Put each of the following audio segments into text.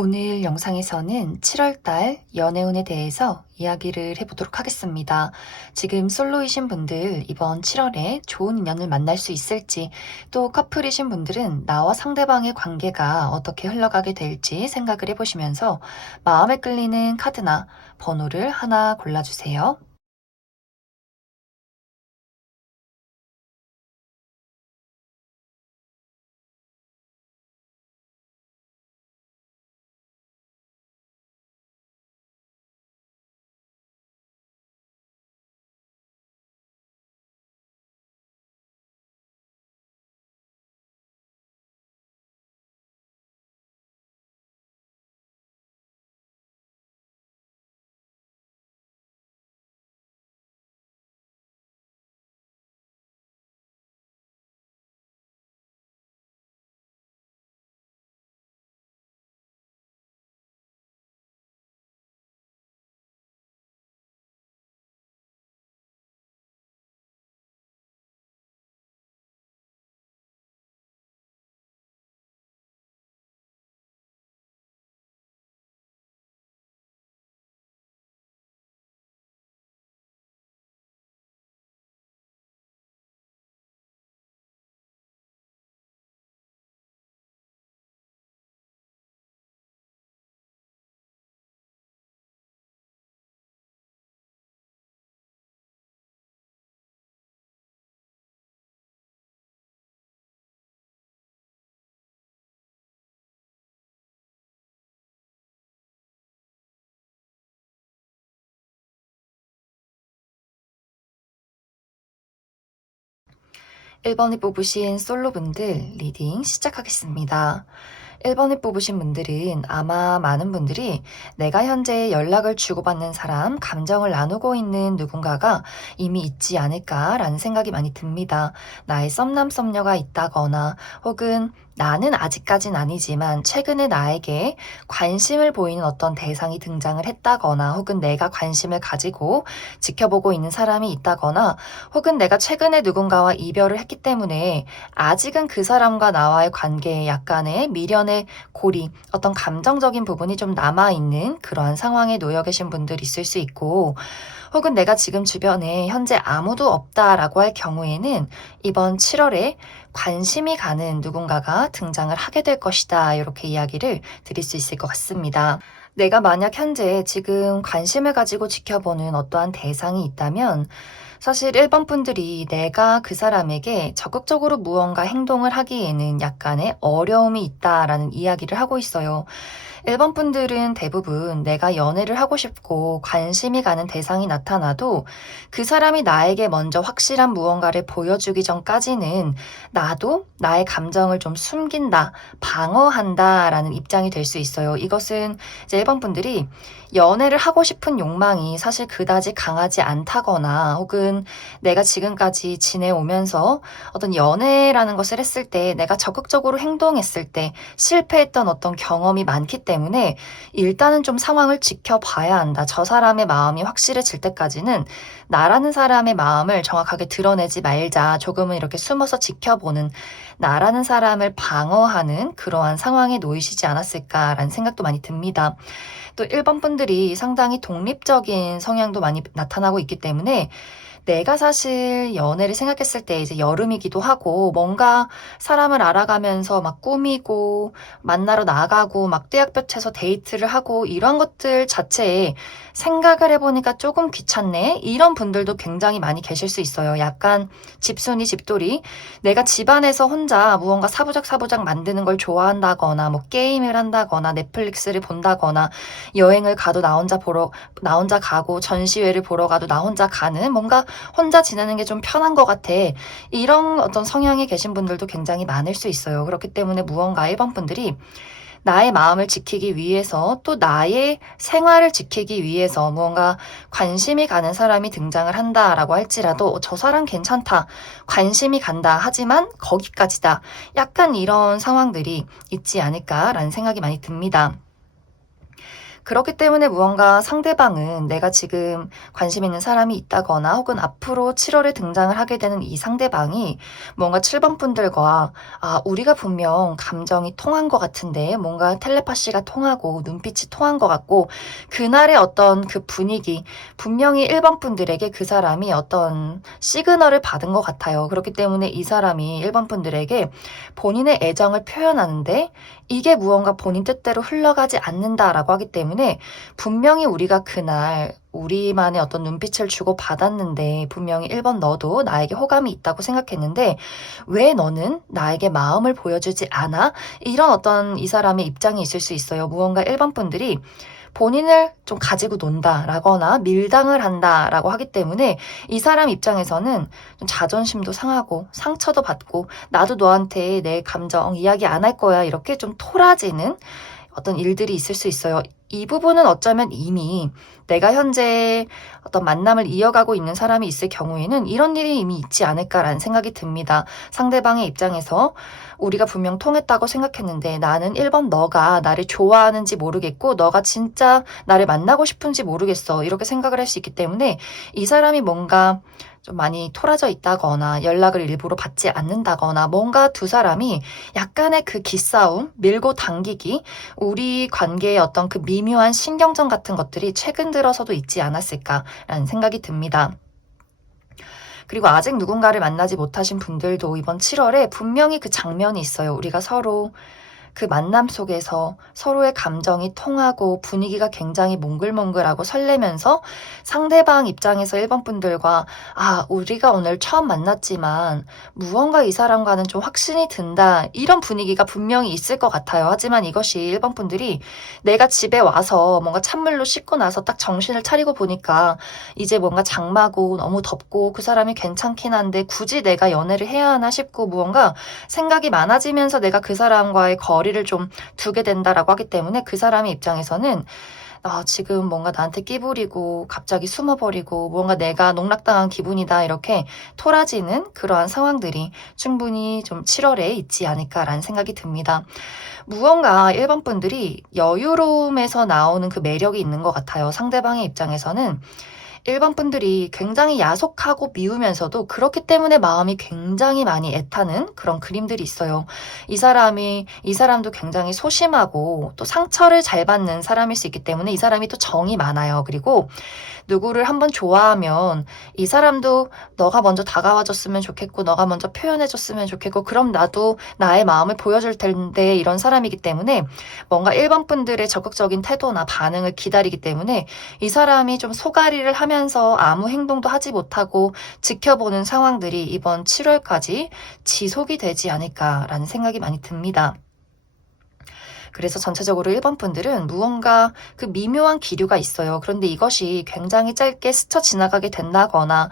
오늘 영상에서는 7월달 연애운에 대해서 이야기를 해보도록 하겠습니다. 지금 솔로이신 분들 이번 7월에 좋은 인연을 만날 수 있을지, 또 커플이신 분들은 나와 상대방의 관계가 어떻게 흘러가게 될지 생각을 해보시면서 마음에 끌리는 카드나 번호를 하나 골라주세요. 1번을 뽑으신 솔로분들 리딩 시작하겠습니다. 1번을 뽑으신 분들은 아마 많은 분들이 내가 현재 연락을 주고받는 사람, 감정을 나누고 있는 누군가가 이미 있지 않을까라는 생각이 많이 듭니다. 나의 썸남 썸녀가 있다거나 혹은 나는 아직까진 아니지만 최근에 나에게 관심을 보이는 어떤 대상이 등장을 했다거나 혹은 내가 관심을 가지고 지켜보고 있는 사람이 있다거나 혹은 내가 최근에 누군가와 이별을 했기 때문에 아직은 그 사람과 나와의 관계에 약간의 미련의 고리, 어떤 감정적인 부분이 좀 남아있는 그러한 상황에 놓여 계신 분들 있을 수 있고, 혹은 내가 지금 주변에 현재 아무도 없다라고 할 경우에는 이번 7월에 관심이 가는 누군가가 등장을 하게 될 것이다. 이렇게 이야기를 드릴 수 있을 것 같습니다. 내가 만약 현재 지금 관심을 가지고 지켜보는 어떠한 대상이 있다면 사실 1번 분들이 내가 그 사람에게 적극적으로 무언가 행동을 하기에는 약간의 어려움이 있다라는 이야기를 하고 있어요. 1번 분들은 대부분 내가 연애를 하고 싶고 관심이 가는 대상이 나타나도 그 사람이 나에게 먼저 확실한 무언가를 보여주기 전까지는 나도 나의 감정을 좀 숨긴다, 방어한다라는 입장이 될 수 있어요. 이것은 이제 1번 분들이 연애를 하고 싶은 욕망이 사실 그다지 강하지 않다거나 혹은 내가 지금까지 지내오면서 어떤 연애라는 것을 했을 때 내가 적극적으로 행동했을 때 실패했던 어떤 경험이 많기 때문에 일단은 좀 상황을 지켜봐야 한다. 저 사람의 마음이 확실해질 때까지는 나라는 사람의 마음을 정확하게 드러내지 말자. 조금은 이렇게 숨어서 지켜보는 나라는 사람을 방어하는 그러한 상황에 놓이시지 않았을까라는 생각도 많이 듭니다. 또 1번 분들이 상당히 독립적인 성향도 많이 나타나고 있기 때문에 내가 사실 연애를 생각했을 때 이제 여름이기도 하고 뭔가 사람을 알아가면서 막 꾸미고 만나러 나가고 막 떼약볕에서 데이트를 하고 이런 것들 자체에 생각을 해보니까 조금 귀찮네 이런 분들도 굉장히 많이 계실 수 있어요. 약간 집순이 집돌이 내가 집안에서 혼자 무언가 사부작사부작 만드는 걸 좋아한다거나 뭐 게임을 한다거나 넷플릭스를 본다거나 여행을 가도 나 혼자 가고 전시회를 보러 가도 나 혼자 가는 뭔가 혼자 지내는 게 좀 편한 것 같아. 이런 어떤 성향이 계신 분들도 굉장히 많을 수 있어요. 그렇기 때문에 무언가 1번 분들이 나의 마음을 지키기 위해서 또 나의 생활을 지키기 위해서 무언가 관심이 가는 사람이 등장을 한다라고 할지라도 저 사람 괜찮다. 관심이 간다. 하지만 거기까지다. 약간 이런 상황들이 있지 않을까라는 생각이 많이 듭니다. 그렇기 때문에 무언가 상대방은 내가 지금 관심 있는 사람이 있다거나 혹은 앞으로 7월에 등장을 하게 되는 이 상대방이 뭔가 7번 분들과 우리가 분명 감정이 통한 것 같은데 뭔가 텔레파시가 통하고 눈빛이 통한 것 같고 그날의 어떤 그 분위기 분명히 1번 분들에게 그 사람이 어떤 시그널을 받은 것 같아요. 그렇기 때문에 이 사람이 1번 분들에게 본인의 애정을 표현하는데 이게 무언가 본인 뜻대로 흘러가지 않는다라고 하기 때문에 분명히 우리가 그날 우리만의 어떤 눈빛을 주고 받았는데 분명히 1번 너도 나에게 호감이 있다고 생각했는데 왜 너는 나에게 마음을 보여주지 않아? 이런 어떤 이 사람의 입장이 있을 수 있어요. 무언가 1번 분들이 본인을 좀 가지고 논다라거나 밀당을 한다라고 하기 때문에 이 사람 입장에서는 좀 자존심도 상하고 상처도 받고 나도 너한테 내 감정 이야기 안 할 거야 이렇게 좀 토라지는 어떤 일들이 있을 수 있어요. 이 부분은 어쩌면 이미 내가 현재 어떤 만남을 이어가고 있는 사람이 있을 경우에는 이런 일이 이미 있지 않을까라는 생각이 듭니다. 상대방의 입장에서 우리가 분명 통했다고 생각했는데 나는 1번 너가 나를 좋아하는지 모르겠고 너가 진짜 나를 만나고 싶은지 모르겠어. 이렇게 생각을 할 수 있기 때문에 이 사람이 뭔가 좀 많이 토라져 있다거나 연락을 일부러 받지 않는다거나 뭔가 두 사람이 약간의 그 기싸움, 밀고 당기기, 우리 관계의 어떤 그 미묘한 신경전 같은 것들이 최근 들어서도 있지 않았을까라는 생각이 듭니다. 그리고 아직 누군가를 만나지 못하신 분들도 이번 7월에 분명히 그 장면이 있어요. 우리가 서로 그 만남 속에서 서로의 감정이 통하고 분위기가 굉장히 몽글몽글하고 설레면서 상대방 입장에서 1번 분들과 우리가 오늘 처음 만났지만 무언가 이 사람과는 좀 확신이 든다. 이런 분위기가 분명히 있을 것 같아요. 하지만 이것이 1번 분들이 내가 집에 와서 뭔가 찬물로 씻고 나서 딱 정신을 차리고 보니까 이제 뭔가 장마고 너무 덥고 그 사람이 괜찮긴 한데 굳이 내가 연애를 해야 하나 싶고 무언가 생각이 많아지면서 내가 그 사람과의 거리를 좀 두게 된다라고 하기 때문에 그 사람의 입장에서는 지금 뭔가 나한테 끼부리고 갑자기 숨어버리고 뭔가 내가 농락당한 기분이다 이렇게 토라지는 그러한 상황들이 충분히 좀 7월에 있지 않을까라는 생각이 듭니다. 무언가 1번 분들이 여유로움에서 나오는 그 매력이 있는 것 같아요. 상대방의 입장에서는 1번 분들이 굉장히 야속하고 미우면서도 그렇기 때문에 마음이 굉장히 많이 애타는 그런 그림들이 있어요. 이 사람도 굉장히 소심하고 또 상처를 잘 받는 사람일 수 있기 때문에 이 사람이 또 정이 많아요. 그리고 누구를 한번 좋아하면 이 사람도 너가 먼저 다가와줬으면 좋겠고 너가 먼저 표현해줬으면 좋겠고 그럼 나도 나의 마음을 보여줄 텐데 이런 사람이기 때문에 뭔가 1번 분들의 적극적인 태도나 반응을 기다리기 때문에 이 사람이 좀 소가리를 하면서 아무 행동도 하지 못하고 지켜보는 상황들이 이번 7월까지 지속이 되지 않을까라는 생각이 많이 듭니다. 그래서 전체적으로 1번 분들은 무언가 그 미묘한 기류가 있어요. 그런데 이것이 굉장히 짧게 스쳐 지나가게 된다거나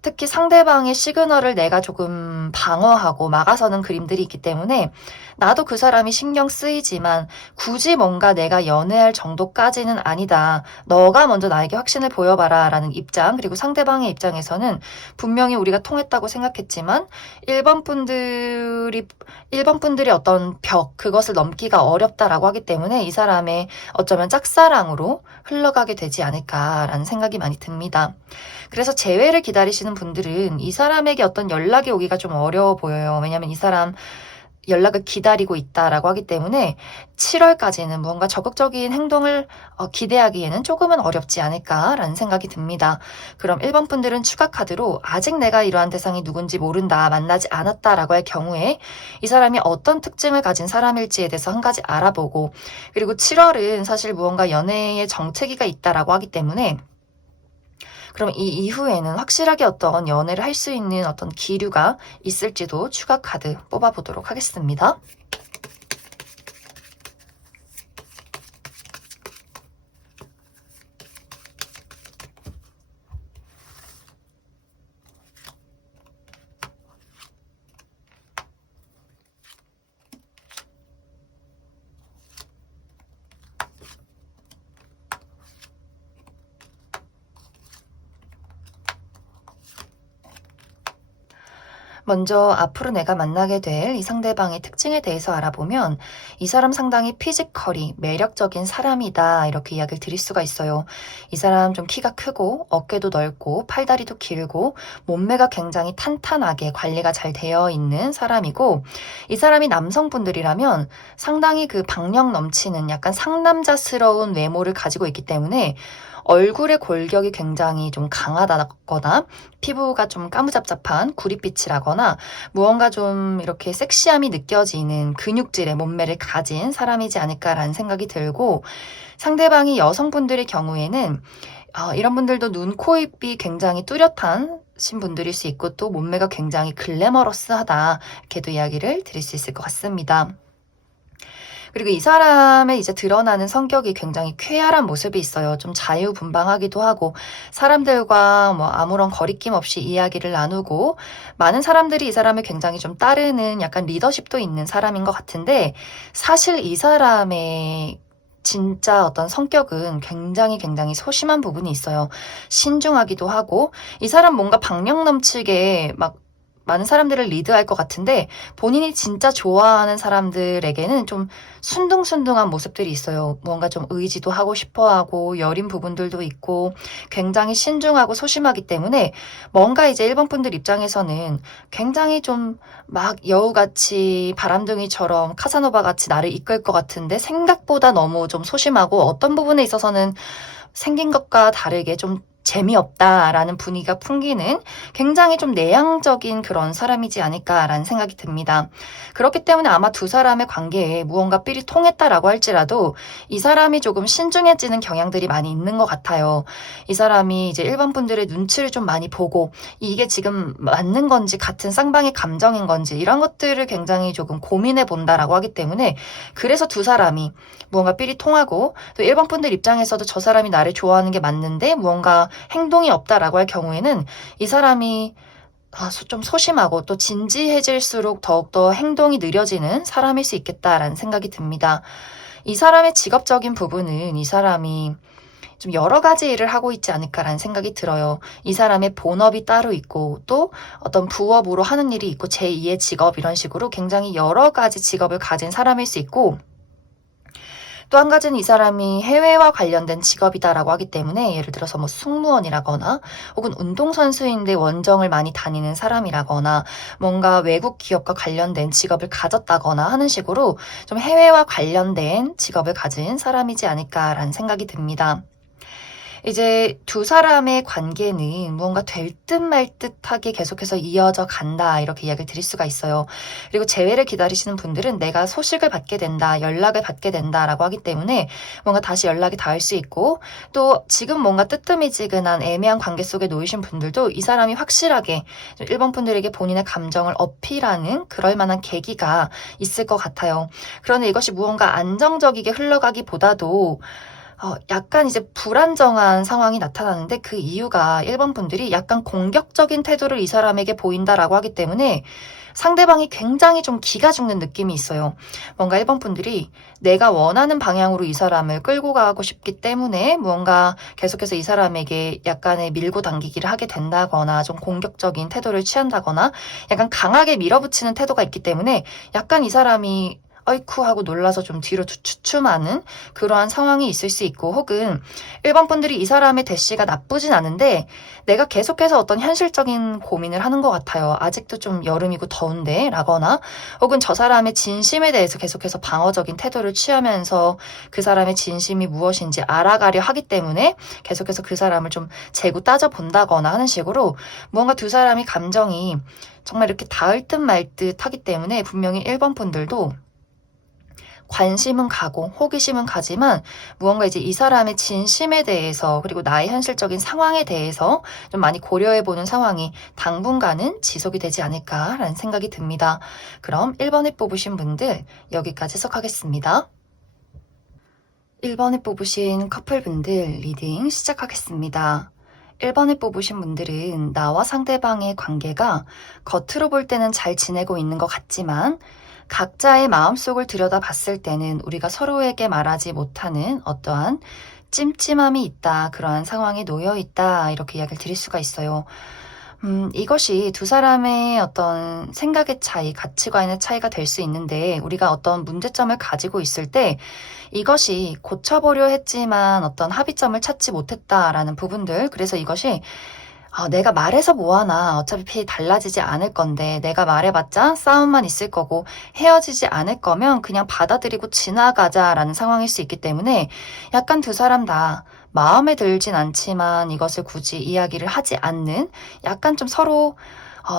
특히 상대방의 시그널을 내가 조금 방어하고 막아서는 그림들이 있기 때문에 나도 그 사람이 신경 쓰이지만 굳이 뭔가 내가 연애할 정도까지는 아니다. 너가 먼저 나에게 확신을 보여봐라 라는 입장 그리고 상대방의 입장에서는 분명히 우리가 통했다고 생각했지만 1번 분들이 어떤 벽 그것을 넘기가 어렵다라고 하기 때문에 이 사람의 어쩌면 짝사랑으로 흘러가게 되지 않을까라는 생각이 많이 듭니다. 그래서 재회를 기다리시는 분들은 이 사람에게 어떤 연락이 오기가 좀 어려워 보여요. 왜냐하면 이 사람 연락을 기다리고 있다라고 하기 때문에 7월까지는 무언가 적극적인 행동을 기대하기에는 조금은 어렵지 않을까라는 생각이 듭니다. 그럼 1번 분들은 추가 카드로 아직 내가 이러한 대상이 누군지 모른다, 만나지 않았다라고 할 경우에 이 사람이 어떤 특징을 가진 사람일지에 대해서 한 가지 알아보고 그리고 7월은 사실 무언가 연애의 정체기가 있다라고 하기 때문에 그럼 이 이후에는 확실하게 어떤 연애를 할 수 있는 어떤 기류가 있을지도 추가 카드 뽑아보도록 하겠습니다. 먼저 앞으로 내가 만나게 될 이 상대방의 특징에 대해서 알아보면 이 사람 상당히 피지컬이 매력적인 사람이다 이렇게 이야기를 드릴 수가 있어요. 이 사람 좀 키가 크고 어깨도 넓고 팔다리도 길고 몸매가 굉장히 탄탄하게 관리가 잘 되어 있는 사람이고 이 사람이 남성분들이라면 상당히 그 박력 넘치는 약간 상남자스러운 외모를 가지고 있기 때문에 얼굴의 골격이 굉장히 좀 강하다거나 피부가 좀 까무잡잡한 구릿빛이라거나 무언가 좀 이렇게 섹시함이 느껴지는 근육질의 몸매를 가진 사람이지 않을까라는 생각이 들고 상대방이 여성분들의 경우에는 이런 분들도 눈, 코, 입이 굉장히 뚜렷한 분들일 수 있고 또 몸매가 굉장히 글래머러스하다 이렇게도 이야기를 드릴 수 있을 것 같습니다. 그리고 이 사람의 이제 드러나는 성격이 굉장히 쾌활한 모습이 있어요. 좀 자유분방하기도 하고 사람들과 뭐 아무런 거리낌 없이 이야기를 나누고 많은 사람들이 이 사람을 굉장히 좀 따르는 약간 리더십도 있는 사람인 것 같은데 사실 이 사람의 진짜 어떤 성격은 굉장히 소심한 부분이 있어요. 신중하기도 하고 이 사람 뭔가 박력 넘치게 막 많은 사람들을 리드할 것 같은데 본인이 진짜 좋아하는 사람들에게는 좀 순둥순둥한 모습들이 있어요. 뭔가 좀 의지도 하고 싶어하고 여린 부분들도 있고 굉장히 신중하고 소심하기 때문에 뭔가 이제 일본 분들 입장에서는 굉장히 좀 막 여우같이 바람둥이처럼 카사노바같이 나를 이끌 것 같은데 생각보다 너무 좀 소심하고 어떤 부분에 있어서는 생긴 것과 다르게 좀 재미없다라는 분위기가 풍기는 굉장히 좀 내향적인 그런 사람이지 않을까라는 생각이 듭니다. 그렇기 때문에 아마 두 사람의 관계에 무언가 삘이 통했다라고 할지라도 이 사람이 조금 신중해지는 경향들이 많이 있는 것 같아요. 이 사람이 이제 일반 분들의 눈치를 좀 많이 보고 이게 지금 맞는 건지 같은 쌍방의 감정인 건지 이런 것들을 굉장히 조금 고민해 본다라고 하기 때문에 그래서 두 사람이 무언가 삘이 통하고 또 일반 분들 입장에서도 저 사람이 나를 좋아하는 게 맞는데 무언가 행동이 없다라고 할 경우에는 이 사람이 좀 소심하고 또 진지해질수록 더욱더 행동이 느려지는 사람일 수 있겠다라는 생각이 듭니다. 이 사람의 직업적인 부분은 이 사람이 좀 여러 가지 일을 하고 있지 않을까라는 생각이 들어요. 이 사람의 본업이 따로 있고 또 어떤 부업으로 하는 일이 있고 제2의 직업 이런 식으로 굉장히 여러 가지 직업을 가진 사람일 수 있고 또 한 가지는 이 사람이 해외와 관련된 직업이다라고 하기 때문에 예를 들어서 뭐 승무원이라거나 혹은 운동선수인데 원정을 많이 다니는 사람이라거나 뭔가 외국 기업과 관련된 직업을 가졌다거나 하는 식으로 좀 해외와 관련된 직업을 가진 사람이지 않을까라는 생각이 듭니다. 이제 두 사람의 관계는 무언가 될 듯 말 듯하게 계속해서 이어져 간다 이렇게 이야기를 드릴 수가 있어요. 그리고 재회를 기다리시는 분들은 내가 소식을 받게 된다, 연락을 받게 된다라고 하기 때문에 뭔가 다시 연락이 닿을 수 있고 또 지금 뭔가 뜨뜨미지근한 애매한 관계 속에 놓이신 분들도 이 사람이 확실하게 일본 분들에게 본인의 감정을 어필하는 그럴 만한 계기가 있을 것 같아요. 그런데 이것이 무언가 안정적이게 흘러가기보다도 약간 이제 불안정한 상황이 나타나는데 그 이유가 일본 분들이 약간 공격적인 태도를 이 사람에게 보인다라고 하기 때문에 상대방이 굉장히 좀 기가 죽는 느낌이 있어요. 뭔가 일본 분들이 내가 원하는 방향으로 이 사람을 끌고 가고 싶기 때문에 무언가 계속해서 이 사람에게 약간의 밀고 당기기를 하게 된다거나 좀 공격적인 태도를 취한다거나 약간 강하게 밀어붙이는 태도가 있기 때문에 약간 이 사람이 어이쿠 하고 놀라서 좀 뒤로 주춤하는 그러한 상황이 있을 수 있고 혹은 일본 분들이 이 사람의 대시가 나쁘진 않은데 내가 계속해서 어떤 현실적인 고민을 하는 것 같아요. 아직도 좀 여름이고 더운데 라거나 혹은 저 사람의 진심에 대해서 계속해서 방어적인 태도를 취하면서 그 사람의 진심이 무엇인지 알아가려 하기 때문에 계속해서 그 사람을 좀 재고 따져본다거나 하는 식으로 무언가 두 사람이 감정이 정말 이렇게 닿을 듯 말 듯 하기 때문에 분명히 일본 분들도 관심은 가고 호기심은 가지만 무언가 이제 이 사람의 진심에 대해서 그리고 나의 현실적인 상황에 대해서 좀 많이 고려해보는 상황이 당분간은 지속이 되지 않을까라는 생각이 듭니다. 그럼 1번에 뽑으신 분들 여기까지 해석하겠습니다. 1번에 뽑으신 커플분들 리딩 시작하겠습니다. 1번에 뽑으신 분들은 나와 상대방의 관계가 겉으로 볼 때는 잘 지내고 있는 것 같지만 각자의 마음속을 들여다봤을 때는 우리가 서로에게 말하지 못하는 어떠한 찜찜함이 있다, 그러한 상황에 놓여 있다 이렇게 이야기를 드릴 수가 있어요. 이것이 두 사람의 어떤 생각의 차이, 가치관의 차이가 될 수 있는데, 우리가 어떤 문제점을 가지고 있을 때 이것이 고쳐보려 했지만 어떤 합의점을 찾지 못했다라는 부분들, 그래서 이것이 내가 말해서 뭐하나, 어차피 달라지지 않을 건데 내가 말해봤자 싸움만 있을 거고 헤어지지 않을 거면 그냥 받아들이고 지나가자라는 상황일 수 있기 때문에 약간 두 사람 다 마음에 들진 않지만 이것을 굳이 이야기를 하지 않는, 약간 좀 서로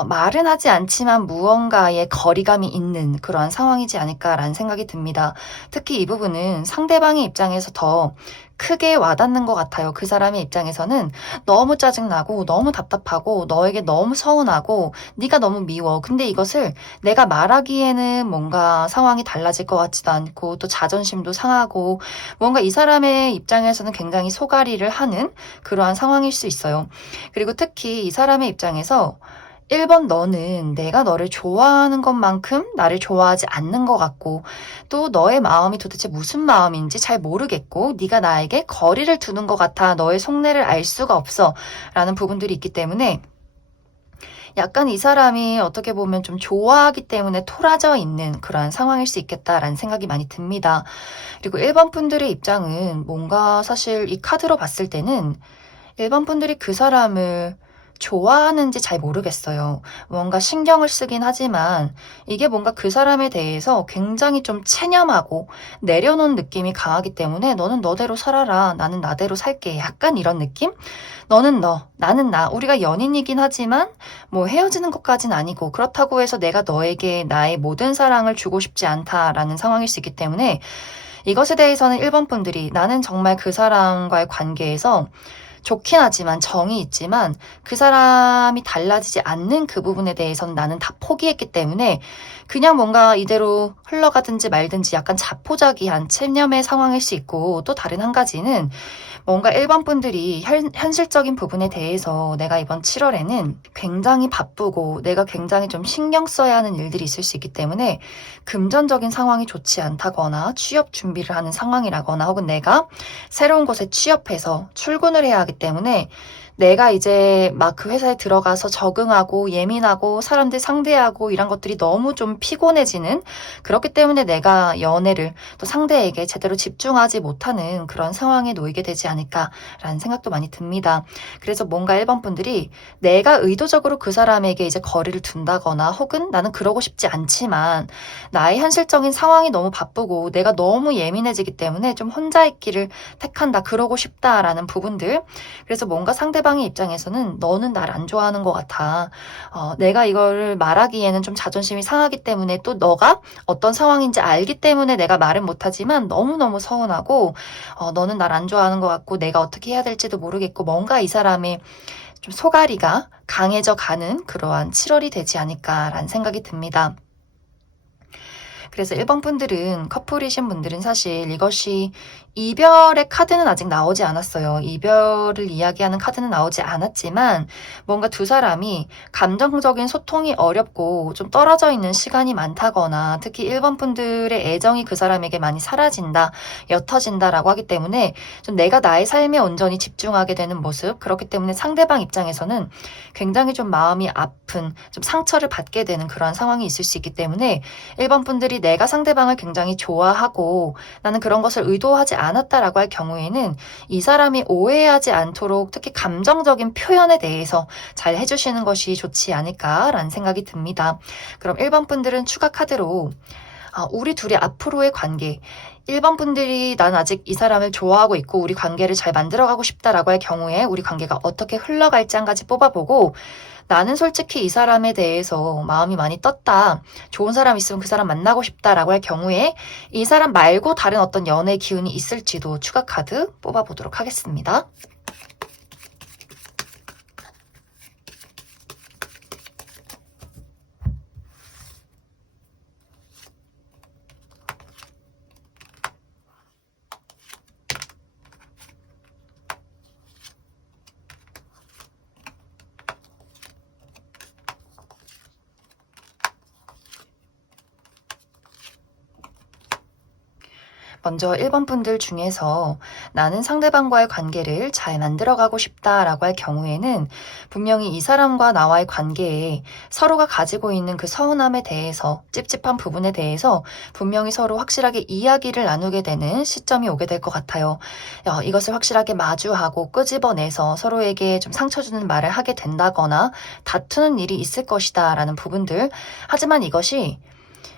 말은 하지 않지만 무언가의 거리감이 있는 그러한 상황이지 않을까라는 생각이 듭니다. 특히 이 부분은 상대방의 입장에서 더 크게 와닿는 것 같아요. 그 사람의 입장에서는 너무 짜증나고 너무 답답하고 너에게 너무 서운하고 네가 너무 미워. 근데 이것을 내가 말하기에는 뭔가 상황이 달라질 것 같지도 않고 또 자존심도 상하고 뭔가 이 사람의 입장에서는 굉장히 소가리를 하는 그러한 상황일 수 있어요. 그리고 특히 이 사람의 입장에서 1번 너는 내가 너를 좋아하는 것만큼 나를 좋아하지 않는 것 같고 또 너의 마음이 도대체 무슨 마음인지 잘 모르겠고 네가 나에게 거리를 두는 것 같아 너의 속내를 알 수가 없어 라는 부분들이 있기 때문에 약간 이 사람이 어떻게 보면 좀 좋아하기 때문에 토라져 있는 그러한 상황일 수 있겠다라는 생각이 많이 듭니다. 그리고 1번 분들의 입장은 뭔가 사실 이 카드로 봤을 때는 일반 분들이 그 사람을 좋아하는지 잘 모르겠어요. 뭔가 신경을 쓰긴 하지만 이게 뭔가 그 사람에 대해서 굉장히 좀 체념하고 내려놓은 느낌이 강하기 때문에 너는 너대로 살아라. 나는 나대로 살게. 약간 이런 느낌? 너는 너, 나는 나. 우리가 연인이긴 하지만 뭐 헤어지는 것까진 아니고 그렇다고 해서 내가 너에게 나의 모든 사랑을 주고 싶지 않다라는 상황일 수 있기 때문에 이것에 대해서는 1번 분들이 나는 정말 그 사람과의 관계에서 좋긴 하지만 정이 있지만 그 사람이 달라지지 않는 그 부분에 대해서는 나는 다 포기했기 때문에 그냥 뭔가 이대로 흘러가든지 말든지 약간 자포자기한 체념의 상황일 수 있고, 또 다른 한 가지는 뭔가 일반 분들이 현실적인 부분에 대해서 내가 이번 7월에는 굉장히 바쁘고 내가 굉장히 좀 신경 써야 하는 일들이 있을 수 있기 때문에 금전적인 상황이 좋지 않다거나 취업 준비를 하는 상황이라거나 혹은 내가 새로운 곳에 취업해서 출근을 해야 하기 때문에 내가 이제 막 그 회사에 들어가서 적응하고 예민하고 사람들 상대하고 이런 것들이 너무 좀 피곤해지는, 그렇기 때문에 내가 연애를 또 상대에게 제대로 집중하지 못하는 그런 상황에 놓이게 되지 않을까라는 생각도 많이 듭니다. 그래서 뭔가 1번 분들이 내가 의도적으로 그 사람에게 이제 거리를 둔다거나 혹은 나는 그러고 싶지 않지만 나의 현실적인 상황이 너무 바쁘고 내가 너무 예민해지기 때문에 좀 혼자 있기를 택한다, 그러고 싶다라는 부분들. 그래서 뭔가 상대방의 입장에서는 너는 날 안 좋아하는 것 같아. 내가 이거를 말하기에는 좀 자존심이 상하기 때문에 또 너가 어떤 상황인지 알기 때문에 내가 말은 못하지만 너무너무 서운하고 너는 날 안 좋아하는 것 같고 내가 어떻게 해야 될지도 모르겠고 뭔가 이 사람의 좀 소가리가 강해져 가는 그러한 7월이 되지 않을까라는 생각이 듭니다. 그래서 1번 분들은, 커플이신 분들은 사실 이것이 이별의 카드는 아직 나오지 않았어요. 이별을 이야기하는 카드는 나오지 않았지만 뭔가 두 사람이 감정적인 소통이 어렵고 좀 떨어져 있는 시간이 많다거나 특히 1번 분들의 애정이 그 사람에게 많이 사라진다, 옅어진다라고 하기 때문에 좀 내가 나의 삶에 온전히 집중하게 되는 모습, 그렇기 때문에 상대방 입장에서는 굉장히 좀 마음이 아픈, 좀 상처를 받게 되는 그런 상황이 있을 수 있기 때문에 1번 분들이 내가 상대방을 굉장히 좋아하고 나는 그런 것을 의도하지 않았다라고 할 경우에는 이 사람이 오해하지 않도록 특히 감정적인 표현에 대해서 잘 해주시는 것이 좋지 않을까라는 생각이 듭니다. 그럼 1번 분들은 추가 카드로 우리 둘이 앞으로의 관계, 1번 분들이 난 아직 이 사람을 좋아하고 있고 우리 관계를 잘 만들어가고 싶다라고 할 경우에 우리 관계가 어떻게 흘러갈지 한 가지 뽑아보고, 나는 솔직히 이 사람에 대해서 마음이 많이 떴다, 좋은 사람 있으면 그 사람 만나고 싶다라고 할 경우에 이 사람 말고 다른 어떤 연애 기운이 있을지도 추가 카드 뽑아보도록 하겠습니다. 먼저 1번 분들 중에서 나는 상대방과의 관계를 잘 만들어가고 싶다라고 할 경우에는 분명히 이 사람과 나와의 관계에 서로가 가지고 있는 그 서운함에 대해서, 찝찝한 부분에 대해서 분명히 서로 확실하게 이야기를 나누게 되는 시점이 오게 될 것 같아요. 이것을 확실하게 마주하고 끄집어내서 서로에게 좀 상처 주는 말을 하게 된다거나 다투는 일이 있을 것이다 라는 부분들. 하지만 이것이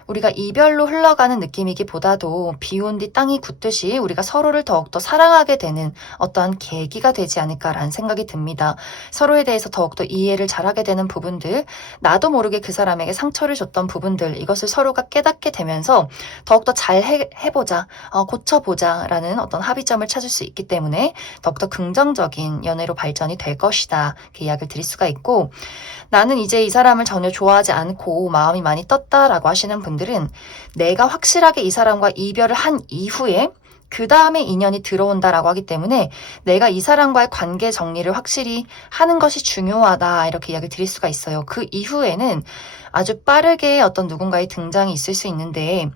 우리가 이별로 흘러가는 느낌이기보다도 비온 뒤 땅이 굳듯이 우리가 서로를 더욱더 사랑하게 되는 어떠한 계기가 되지 않을까라는 생각이 듭니다. 서로에 대해서 더욱더 이해를 잘하게 되는 부분들, 나도 모르게 그 사람에게 상처를 줬던 부분들, 이것을 서로가 깨닫게 되면서 더욱더 잘 해보자, 고쳐보자 라는 어떤 합의점을 찾을 수 있기 때문에 더욱더 긍정적인 연애로 발전이 될 것이다. 그 이야기를 드릴 수가 있고, 나는 이제 이 사람을 전혀 좋아하지 않고 마음이 많이 떴다라고 하시는 분들은 내가 확실하게 이 사람과 이별을 한 이후에 그 다음에 인연이 들어온다라고 하기 때문에 내가 이 사람과의 관계 정리를 확실히 하는 것이 중요하다 이렇게 이야기를 드릴 수가 있어요. 그 이후에는 아주 빠르게 어떤 누군가의 등장이 있을 수 있는데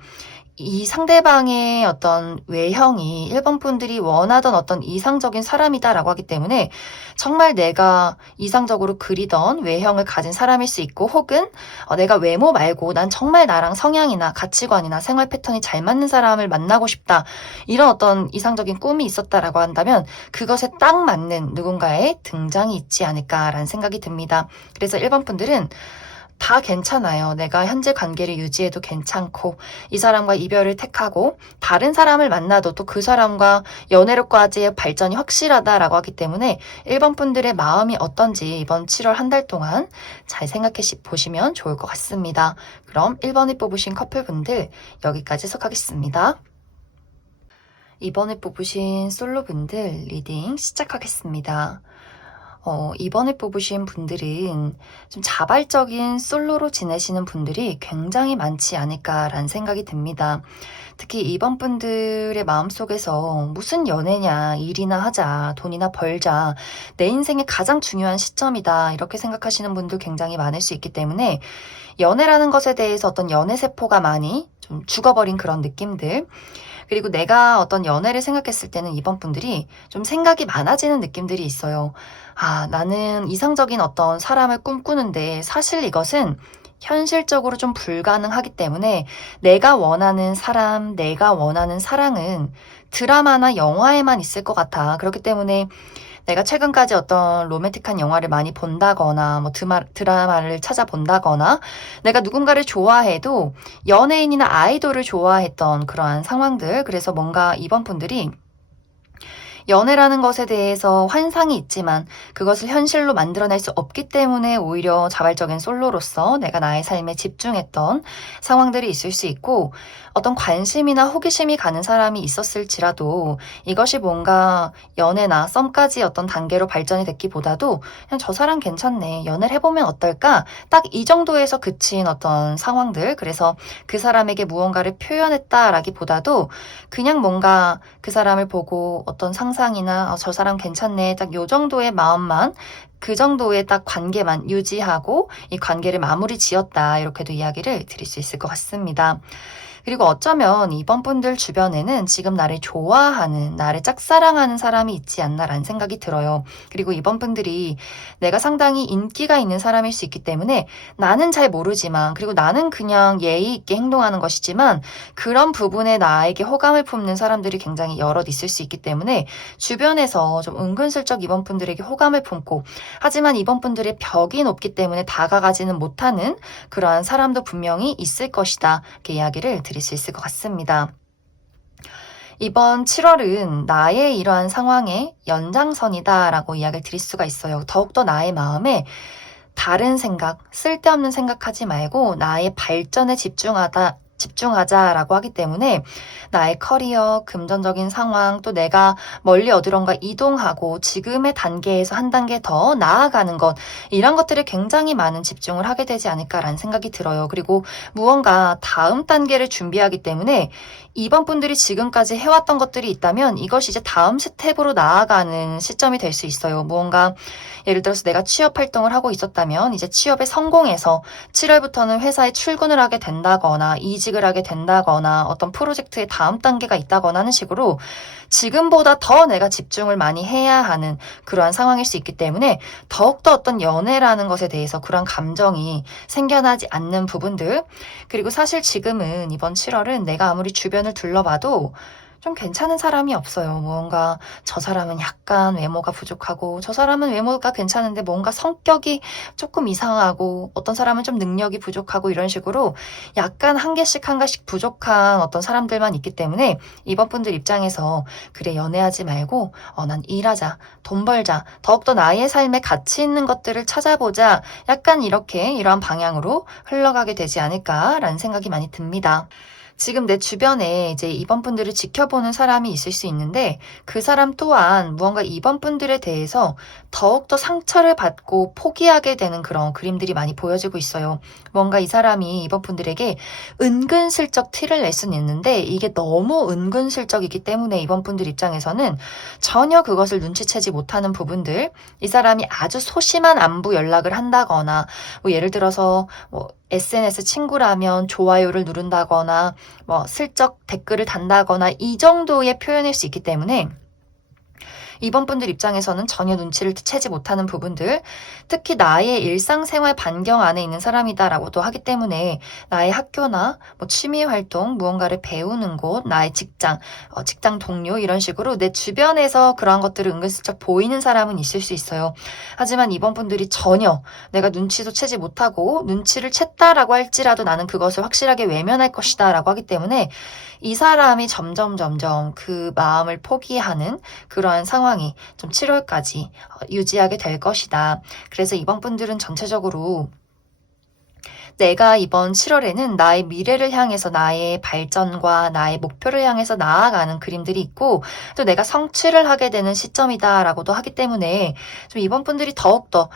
이 상대방의 어떤 외형이 1번 분들이 원하던 어떤 이상적인 사람이다라고 하기 때문에 정말 내가 이상적으로 그리던 외형을 가진 사람일 수 있고, 혹은 내가 외모 말고 난 정말 나랑 성향이나 가치관이나 생활 패턴이 잘 맞는 사람을 만나고 싶다, 이런 어떤 이상적인 꿈이 있었다라고 한다면 그것에 딱 맞는 누군가의 등장이 있지 않을까라는 생각이 듭니다. 그래서 1번 분들은 다 괜찮아요. 내가 현재 관계를 유지해도 괜찮고, 이 사람과 이별을 택하고 다른 사람을 만나도 또 그 사람과 연애로까지의 발전이 확실하다라고 하기 때문에 1번 분들의 마음이 어떤지 이번 7월 한 달 동안 잘 생각해 보시면 좋을 것 같습니다. 그럼 1번을 뽑으신 커플분들 여기까지 속하겠습니다. 2번을 뽑으신 솔로분들 리딩 시작하겠습니다. 이번에 뽑으신 분들은 좀 자발적인 솔로로 지내시는 분들이 굉장히 많지 않을까라는 생각이 듭니다. 특히 이번 분들의 마음속에서 무슨 연애냐, 일이나 하자, 돈이나 벌자, 내 인생의 가장 중요한 시점이다 이렇게 생각하시는 분들 굉장히 많을 수 있기 때문에 연애라는 것에 대해서 어떤 연애세포가 많이 좀 죽어버린 그런 느낌들, 그리고 내가 어떤 연애를 생각했을 때는 이번 분들이 좀 생각이 많아지는 느낌들이 있어요. 나는 이상적인 어떤 사람을 꿈꾸는데 사실 이것은 현실적으로 좀 불가능하기 때문에 내가 원하는 사람, 내가 원하는 사랑은 드라마나 영화에만 있을 것 같아. 그렇기 때문에 내가 최근까지 어떤 로맨틱한 영화를 많이 본다거나 뭐 드라마를 찾아본다거나 내가 누군가를 좋아해도 연예인이나 아이돌을 좋아했던 그러한 상황들, 그래서 뭔가 이번 분들이 연애라는 것에 대해서 환상이 있지만 그것을 현실로 만들어낼 수 없기 때문에 오히려 자발적인 솔로로서 내가 나의 삶에 집중했던 상황들이 있을 수 있고, 어떤 관심이나 호기심이 가는 사람이 있었을지라도 이것이 뭔가 연애나 썸까지 어떤 단계로 발전이 됐기보다도 그냥 저 사람 괜찮네, 연애를 해보면 어떨까, 딱 이 정도에서 그친 어떤 상황들, 그래서 그 사람에게 무언가를 표현했다라기보다도 그냥 뭔가 그 사람을 보고 어떤 상상이나 저 사람 괜찮네, 딱 요 정도의 마음만, 그 정도의 딱 관계만 유지하고 이 관계를 마무리 지었다, 이렇게도 이야기를 드릴 수 있을 것 같습니다. 그리고 어쩌면 이번 분들 주변에는 지금 나를 좋아하는, 나를 짝사랑하는 사람이 있지 않나라는 생각이 들어요. 그리고 이번 분들이 내가 상당히 인기가 있는 사람일 수 있기 때문에 나는 잘 모르지만, 그리고 나는 그냥 예의 있게 행동하는 것이지만 그런 부분에 나에게 호감을 품는 사람들이 굉장히 여럿 있을 수 있기 때문에 주변에서 좀 은근슬쩍 이번 분들에게 호감을 품고, 하지만 이번 분들의 벽이 높기 때문에 다가가지는 못하는 그러한 사람도 분명히 있을 것이다, 이렇게 이야기를 드릴 수 있을 것 같습니다. 이번 7월은 나의 이러한 상황의 연장선이다라고 이야기를 드릴 수가 있어요. 더욱더 나의 마음에 다른 생각, 쓸데없는 생각하지 말고 나의 발전에 집중하자라고 하기 때문에 나의 커리어, 금전적인 상황, 또 내가 멀리 어디론가 이동하고 지금의 단계에서 한 단계 더 나아가는 것, 이런 것들에 굉장히 많은 집중을 하게 되지 않을까라는 생각이 들어요. 그리고 무언가 다음 단계를 준비하기 때문에 이번 분들이 지금까지 해왔던 것들이 있다면 이것이 이제 다음 스텝으로 나아가는 시점이 될 수 있어요. 무언가 예를 들어서 내가 취업 활동을 하고 있었다면 이제 취업에 성공해서 7월부터는 회사에 출근을 하게 된다거나 이직을 이직을 하게 된다거나 어떤 프로젝트의 다음 단계가 있다거나 하는 식으로 지금보다 더 내가 집중을 많이 해야 하는 그러한 상황일 수 있기 때문에 더욱더 어떤 연애라는 것에 대해서 그런 감정이 생겨나지 않는 부분들, 그리고 사실 지금은 이번 7월은 내가 아무리 주변을 둘러봐도 좀 괜찮은 사람이 없어요. 뭔가 저 사람은 약간 외모가 부족하고 저 사람은 외모가 괜찮은데 뭔가 성격이 조금 이상하고 어떤 사람은 좀 능력이 부족하고 이런 식으로 약간 한 개씩 한 가지씩 부족한 어떤 사람들만 있기 때문에 이번 분들 입장에서 그래 연애하지 말고 난 일하자, 돈 벌자, 더욱더 나의 삶에 가치 있는 것들을 찾아보자, 약간 이렇게 이러한 방향으로 흘러가게 되지 않을까라는 생각이 많이 듭니다. 지금 내 주변에 이제 이번 분들을 지켜보는 사람이 있을 수 있는데 그 사람 또한 무언가 이번 분들에 대해서 더욱더 상처를 받고 포기하게 되는 그런 그림들이 많이 보여지고 있어요. 뭔가 이 사람이 이번 분들에게 은근슬쩍 티를 낼 수는 있는데 이게 너무 은근슬쩍이기 때문에 이번 분들 입장에서는 전혀 그것을 눈치채지 못하는 부분들, 이 사람이 아주 소심한 안부 연락을 한다거나 뭐 예를 들어서 뭐 SNS 친구라면 좋아요를 누른다거나 뭐 슬쩍 댓글을 단다거나 이 정도의 표현일 수 있기 때문에 이번 분들 입장에서는 전혀 눈치를 채지 못하는 부분들, 특히 나의 일상생활 반경 안에 있는 사람이다라고도 하기 때문에 나의 학교나 뭐 취미 활동, 무언가를 배우는 곳, 나의 직장, 직장 동료 이런 식으로 내 주변에서 그러한 것들을 은근슬쩍 보이는 사람은 있을 수 있어요. 하지만 이번 분들이 전혀 내가 눈치도 채지 못하고 눈치를 챘다라고 할지라도 나는 그것을 확실하게 외면할 것이다 라고 하기 때문에 이 사람이 점점 그 마음을 포기하는 그러한 상황이 좀 7월까지 유지하게 될 것이다. 그래서 이번 분들은 전체적으로 내가 이번 7월에는 나의 미래를 향해서 나의 발전과 나의 목표를 향해서 나아가는 그림들이 있고 또 내가 성취를 하게 되는 시점이다라고도 하기 때문에 좀 이번 분들이 더욱더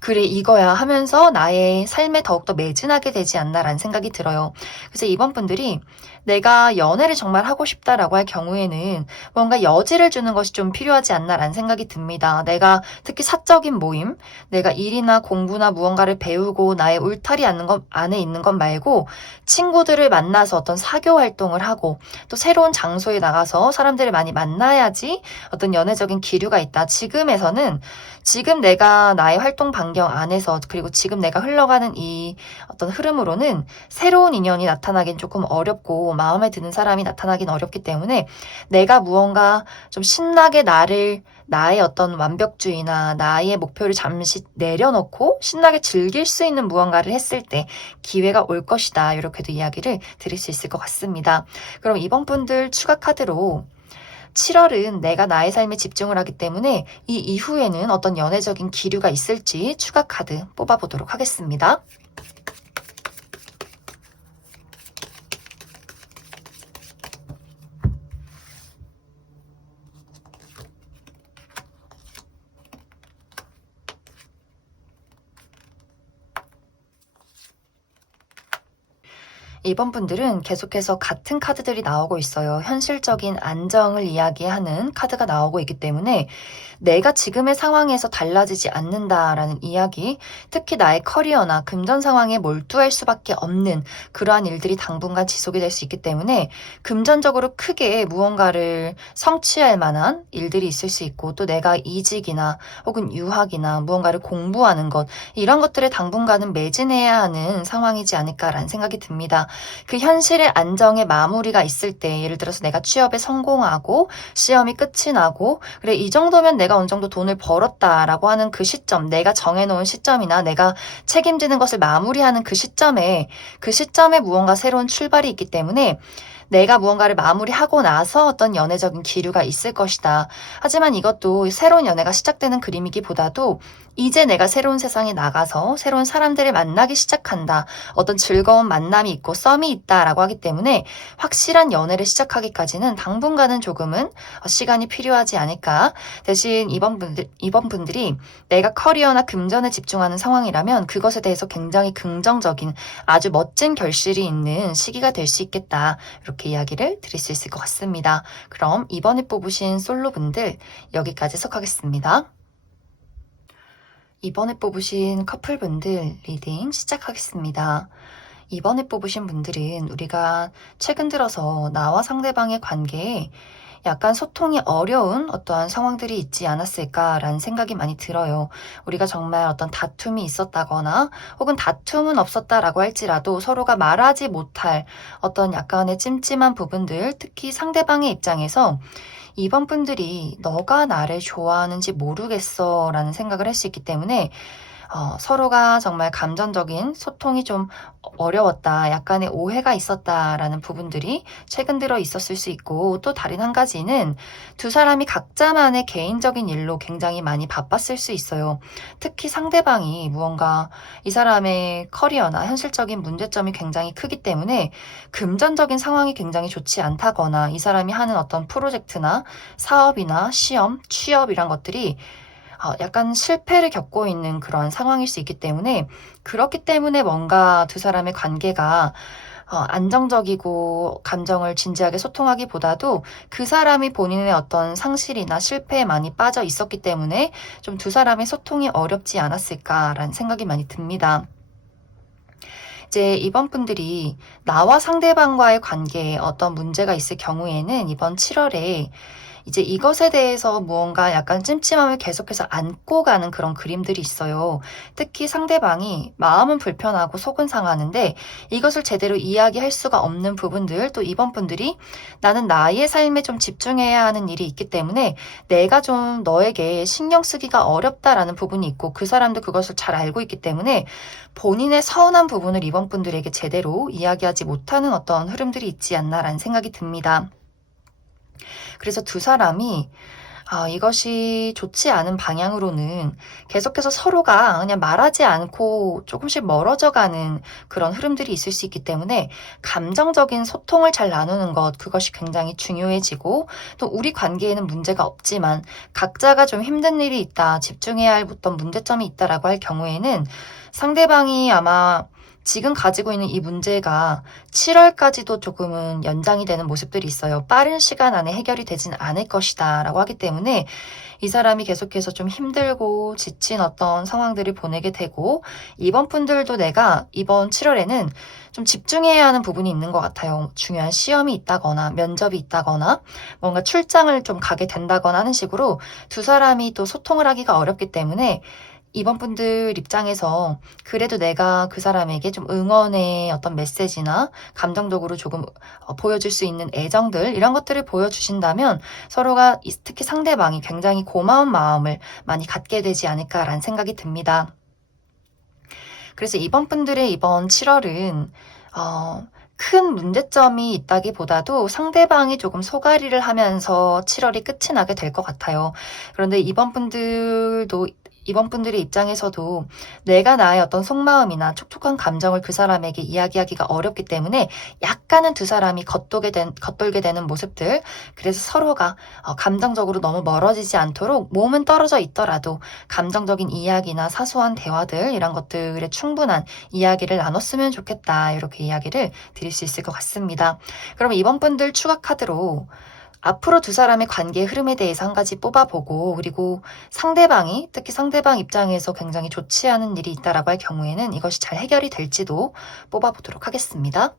그래 이거야 하면서 나의 삶에 더욱더 매진하게 되지 않나라는 생각이 들어요. 그래서 이번 분들이 내가 연애를 정말 하고 싶다라고 할 경우에는 뭔가 여지를 주는 것이 좀 필요하지 않나라는 생각이 듭니다. 내가 특히 사적인 모임, 내가 일이나 공부나 무언가를 배우고 나의 울타리 안에 있는 것 말고 친구들을 만나서 어떤 사교 활동을 하고 또 새로운 장소에 나가서 사람들을 많이 만나야지 어떤 연애적인 기류가 있다. 지금 내가 나의 활동 반경 안에서 그리고 지금 내가 흘러가는 이 어떤 흐름으로는 새로운 인연이 나타나긴 조금 어렵고 마음에 드는 사람이 나타나긴 어렵기 때문에 내가 무언가 좀 신나게 나의 어떤 완벽주의나 나의 목표를 잠시 내려놓고 신나게 즐길 수 있는 무언가를 했을 때 기회가 올 것이다. 이렇게도 이야기를 드릴 수 있을 것 같습니다. 그럼 이번 분들 추가 카드로 7월은 내가 나의 삶에 집중을 하기 때문에 이 이후에는 어떤 연애적인 기류가 있을지 추가 카드 뽑아보도록 하겠습니다. 이번 분들은 계속해서 같은 카드들이 나오고 있어요. 현실적인 안정을 이야기하는 카드가 나오고 있기 때문에 내가 지금의 상황에서 달라지지 않는다라는 이야기, 특히 나의 커리어나 금전 상황에 몰두할 수밖에 없는 그러한 일들이 당분간 지속이 될 수 있기 때문에 금전적으로 크게 무언가를 성취할 만한 일들이 있을 수 있고 또 내가 이직이나 혹은 유학이나 무언가를 공부하는 것, 이런 것들을 당분간은 매진해야 하는 상황이지 않을까라는 생각이 듭니다. 그 현실의 안정의 마무리가 있을 때 예를 들어서 내가 취업에 성공하고 시험이 끝이 나고 그래 이 정도면 내가 어느 정도 돈을 벌었다라고 하는 그 시점, 내가 정해놓은 시점이나 내가 책임지는 것을 마무리하는 그 시점에 무언가 새로운 출발이 있기 때문에 내가 무언가를 마무리하고 나서 어떤 연애적인 기류가 있을 것이다. 하지만 이것도 새로운 연애가 시작되는 그림이기보다도 이제 내가 새로운 세상에 나가서 새로운 사람들을 만나기 시작한다. 어떤 즐거운 만남이 있고 썸이 있다라고 하기 때문에 확실한 연애를 시작하기까지는 당분간은 조금은 시간이 필요하지 않을까. 대신 이번 분들이 내가 커리어나 금전에 집중하는 상황이라면 그것에 대해서 굉장히 긍정적인 아주 멋진 결실이 있는 시기가 될 수 있겠다. 이렇게 이야기를 드릴 수 있을 것 같습니다. 그럼 이번에 뽑으신 솔로분들 여기까지 해석하겠습니다. 이번에 뽑으신 커플분들 리딩 시작하겠습니다. 이번에 뽑으신 분들은 우리가 최근 들어서 나와 상대방의 관계에 약간 소통이 어려운 어떠한 상황들이 있지 않았을까라는 생각이 많이 들어요. 우리가 정말 어떤 다툼이 있었다거나 혹은 다툼은 없었다라고 할지라도 서로가 말하지 못할 어떤 약간의 찜찜한 부분들, 특히 상대방의 입장에서 이번 분들이 너가 나를 좋아하는지 모르겠어 라는 생각을 할 수 있기 때문에 서로가 정말 감정적인 소통이 좀 어려웠다, 약간의 오해가 있었다라는 부분들이 최근 들어 있었을 수 있고, 또 다른 한 가지는 두 사람이 각자만의 개인적인 일로 굉장히 많이 바빴을 수 있어요. 특히 상대방이 무언가 이 사람의 커리어나 현실적인 문제점이 굉장히 크기 때문에 금전적인 상황이 굉장히 좋지 않다거나 이 사람이 하는 어떤 프로젝트나 사업이나 시험, 취업 이런 것들이 약간 실패를 겪고 있는 그런 상황일 수 있기 때문에 그렇기 때문에 뭔가 두 사람의 관계가 안정적이고 감정을 진지하게 소통하기보다도 그 사람이 본인의 어떤 상실이나 실패에 많이 빠져 있었기 때문에 좀 두 사람의 소통이 어렵지 않았을까라는 생각이 많이 듭니다. 이제 이번 분들이 나와 상대방과의 관계에 어떤 문제가 있을 경우에는 이번 7월에 이제 이것에 대해서 무언가 약간 찜찜함을 계속해서 안고 가는 그런 그림들이 있어요. 특히 상대방이 마음은 불편하고 속은 상하는데 이것을 제대로 이야기할 수가 없는 부분들, 또 이번 분들이 나는 나의 삶에 좀 집중해야 하는 일이 있기 때문에 내가 좀 너에게 신경 쓰기가 어렵다라는 부분이 있고 그 사람도 그것을 잘 알고 있기 때문에 본인의 서운한 부분을 이번 분들에게 제대로 이야기하지 못하는 어떤 흐름들이 있지 않나라는 생각이 듭니다. 그래서 두 사람이 이것이 좋지 않은 방향으로는 계속해서 서로가 그냥 말하지 않고 조금씩 멀어져 가는 그런 흐름들이 있을 수 있기 때문에 감정적인 소통을 잘 나누는 것, 그것이 굉장히 중요해지고, 또 우리 관계에는 문제가 없지만 각자가 좀 힘든 일이 있다, 집중해야 할 어떤 문제점이 있다라고 할 경우에는 상대방이 아마 지금 가지고 있는 이 문제가 7월까지도 조금은 연장이 되는 모습들이 있어요. 빠른 시간 안에 해결이 되진 않을 것이다 라고 하기 때문에 이 사람이 계속해서 좀 힘들고 지친 어떤 상황들을 보내게 되고, 이번 분들도 내가 이번 7월에는 좀 집중해야 하는 부분이 있는 것 같아요. 중요한 시험이 있다거나 면접이 있다거나 뭔가 출장을 좀 가게 된다거나 하는 식으로 두 사람이 또 소통을 하기가 어렵기 때문에 이번 분들 입장에서 그래도 내가 그 사람에게 좀 응원의 어떤 메시지나 감정적으로 조금 보여줄 수 있는 애정들, 이런 것들을 보여주신다면 서로가 특히 상대방이 굉장히 고마운 마음을 많이 갖게 되지 않을까라는 생각이 듭니다. 그래서 이번 분들의 이번 7월은 큰 문제점이 있다기보다도 상대방이 조금 소가리를 하면서 7월이 끝이 나게 될 것 같아요. 그런데 이번 분들의 입장에서도 내가 나의 어떤 속마음이나 촉촉한 감정을 그 사람에게 이야기하기가 어렵기 때문에 약간은 두 사람이 겉돌게 되는 모습들, 그래서 서로가 감정적으로 너무 멀어지지 않도록 몸은 떨어져 있더라도 감정적인 이야기나 사소한 대화들, 이런 것들에 충분한 이야기를 나눴으면 좋겠다, 이렇게 이야기를 드릴 수 있을 것 같습니다. 그럼 이번 분들 추가 카드로 앞으로 두 사람의 관계의 흐름에 대해서 한 가지 뽑아보고, 그리고 특히 상대방 입장에서 굉장히 좋지 않은 일이 있다라고 할 경우에는 이것이 잘 해결이 될지도 뽑아보도록 하겠습니다.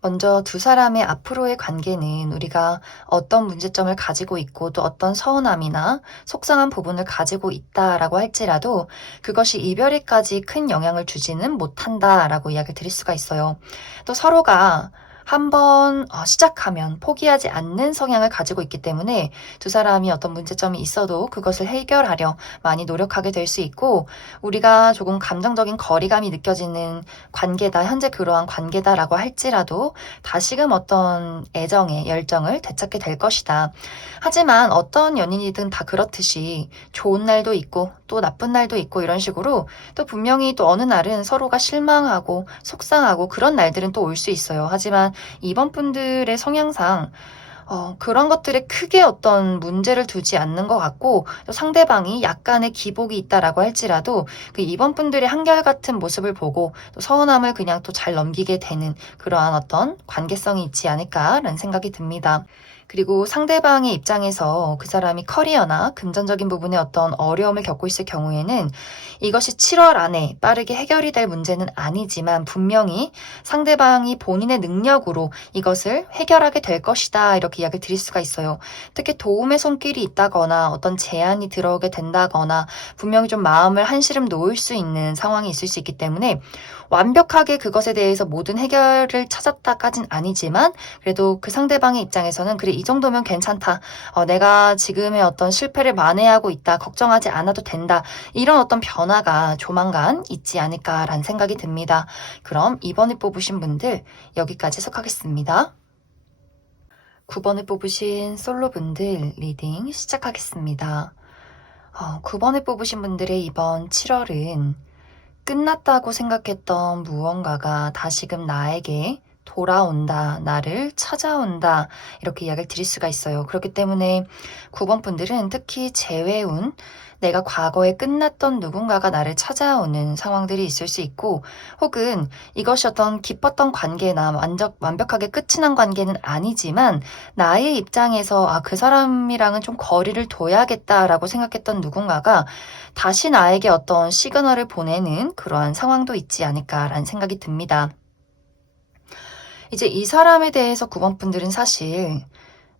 먼저 두 사람의 앞으로의 관계는 우리가 어떤 문제점을 가지고 있고 또 어떤 서운함이나 속상한 부분을 가지고 있다라고 할지라도 그것이 이별에까지 큰 영향을 주지는 못한다라고 이야기를 드릴 수가 있어요. 또 서로가 한번 시작하면 포기하지 않는 성향을 가지고 있기 때문에 두 사람이 어떤 문제점이 있어도 그것을 해결하려 많이 노력하게 될 수 있고, 우리가 조금 감정적인 거리감이 느껴지는 관계다, 현재 그러한 관계다라고 할지라도 다시금 어떤 애정의 열정을 되찾게 될 것이다. 하지만 어떤 연인이든 다 그렇듯이 좋은 날도 있고 또 나쁜 날도 있고 이런 식으로 또 분명히 또 어느 날은 서로가 실망하고 속상하고 그런 날들은 또 올 수 있어요. 하지만 이번 분들의 성향상 그런 것들에 크게 어떤 문제를 두지 않는 것 같고, 또 상대방이 약간의 기복이 있다라고 할지라도 그 이번 분들의 한결같은 모습을 보고 또 서운함을 그냥 또 잘 넘기게 되는 그러한 어떤 관계성이 있지 않을까라는 생각이 듭니다. 그리고 상대방의 입장에서 그 사람이 커리어나 금전적인 부분에 어떤 어려움을 겪고 있을 경우에는 이것이 7월 안에 빠르게 해결이 될 문제는 아니지만 분명히 상대방이 본인의 능력으로 이것을 해결하게 될 것이다, 이렇게 이야기를 드릴 수가 있어요. 특히 도움의 손길이 있다거나 어떤 제안이 들어오게 된다거나 분명히 좀 마음을 한시름 놓을 수 있는 상황이 있을 수 있기 때문에 완벽하게 그것에 대해서 모든 해결을 찾았다까진 아니지만 그래도 그 상대방의 입장에서는 그래, 이 정도면 괜찮다. 내가 지금의 어떤 실패를 만회하고 있다. 걱정하지 않아도 된다. 이런 어떤 변화가 조만간 있지 않을까라는 생각이 듭니다. 그럼 2번을 뽑으신 분들 여기까지 해석하겠습니다. 9번을 뽑으신 솔로분들 리딩 시작하겠습니다. 9번을 뽑으신 분들의 이번 7월은 끝났다고 생각했던 무언가가 다시금 나에게 돌아온다, 나를 찾아온다, 이렇게 이야기를 드릴 수가 있어요. 그렇기 때문에 9번 분들은 특히 재회운, 내가 과거에 끝났던 누군가가 나를 찾아오는 상황들이 있을 수 있고, 혹은 이것이 어떤 깊었던 관계나 완벽하게 끝이 난 관계는 아니지만 나의 입장에서 그 사람이랑은 좀 거리를 둬야겠다라고 생각했던 누군가가 다시 나에게 어떤 시그널을 보내는 그러한 상황도 있지 않을까라는 생각이 듭니다. 이제 이 사람에 대해서 9번 분들은 사실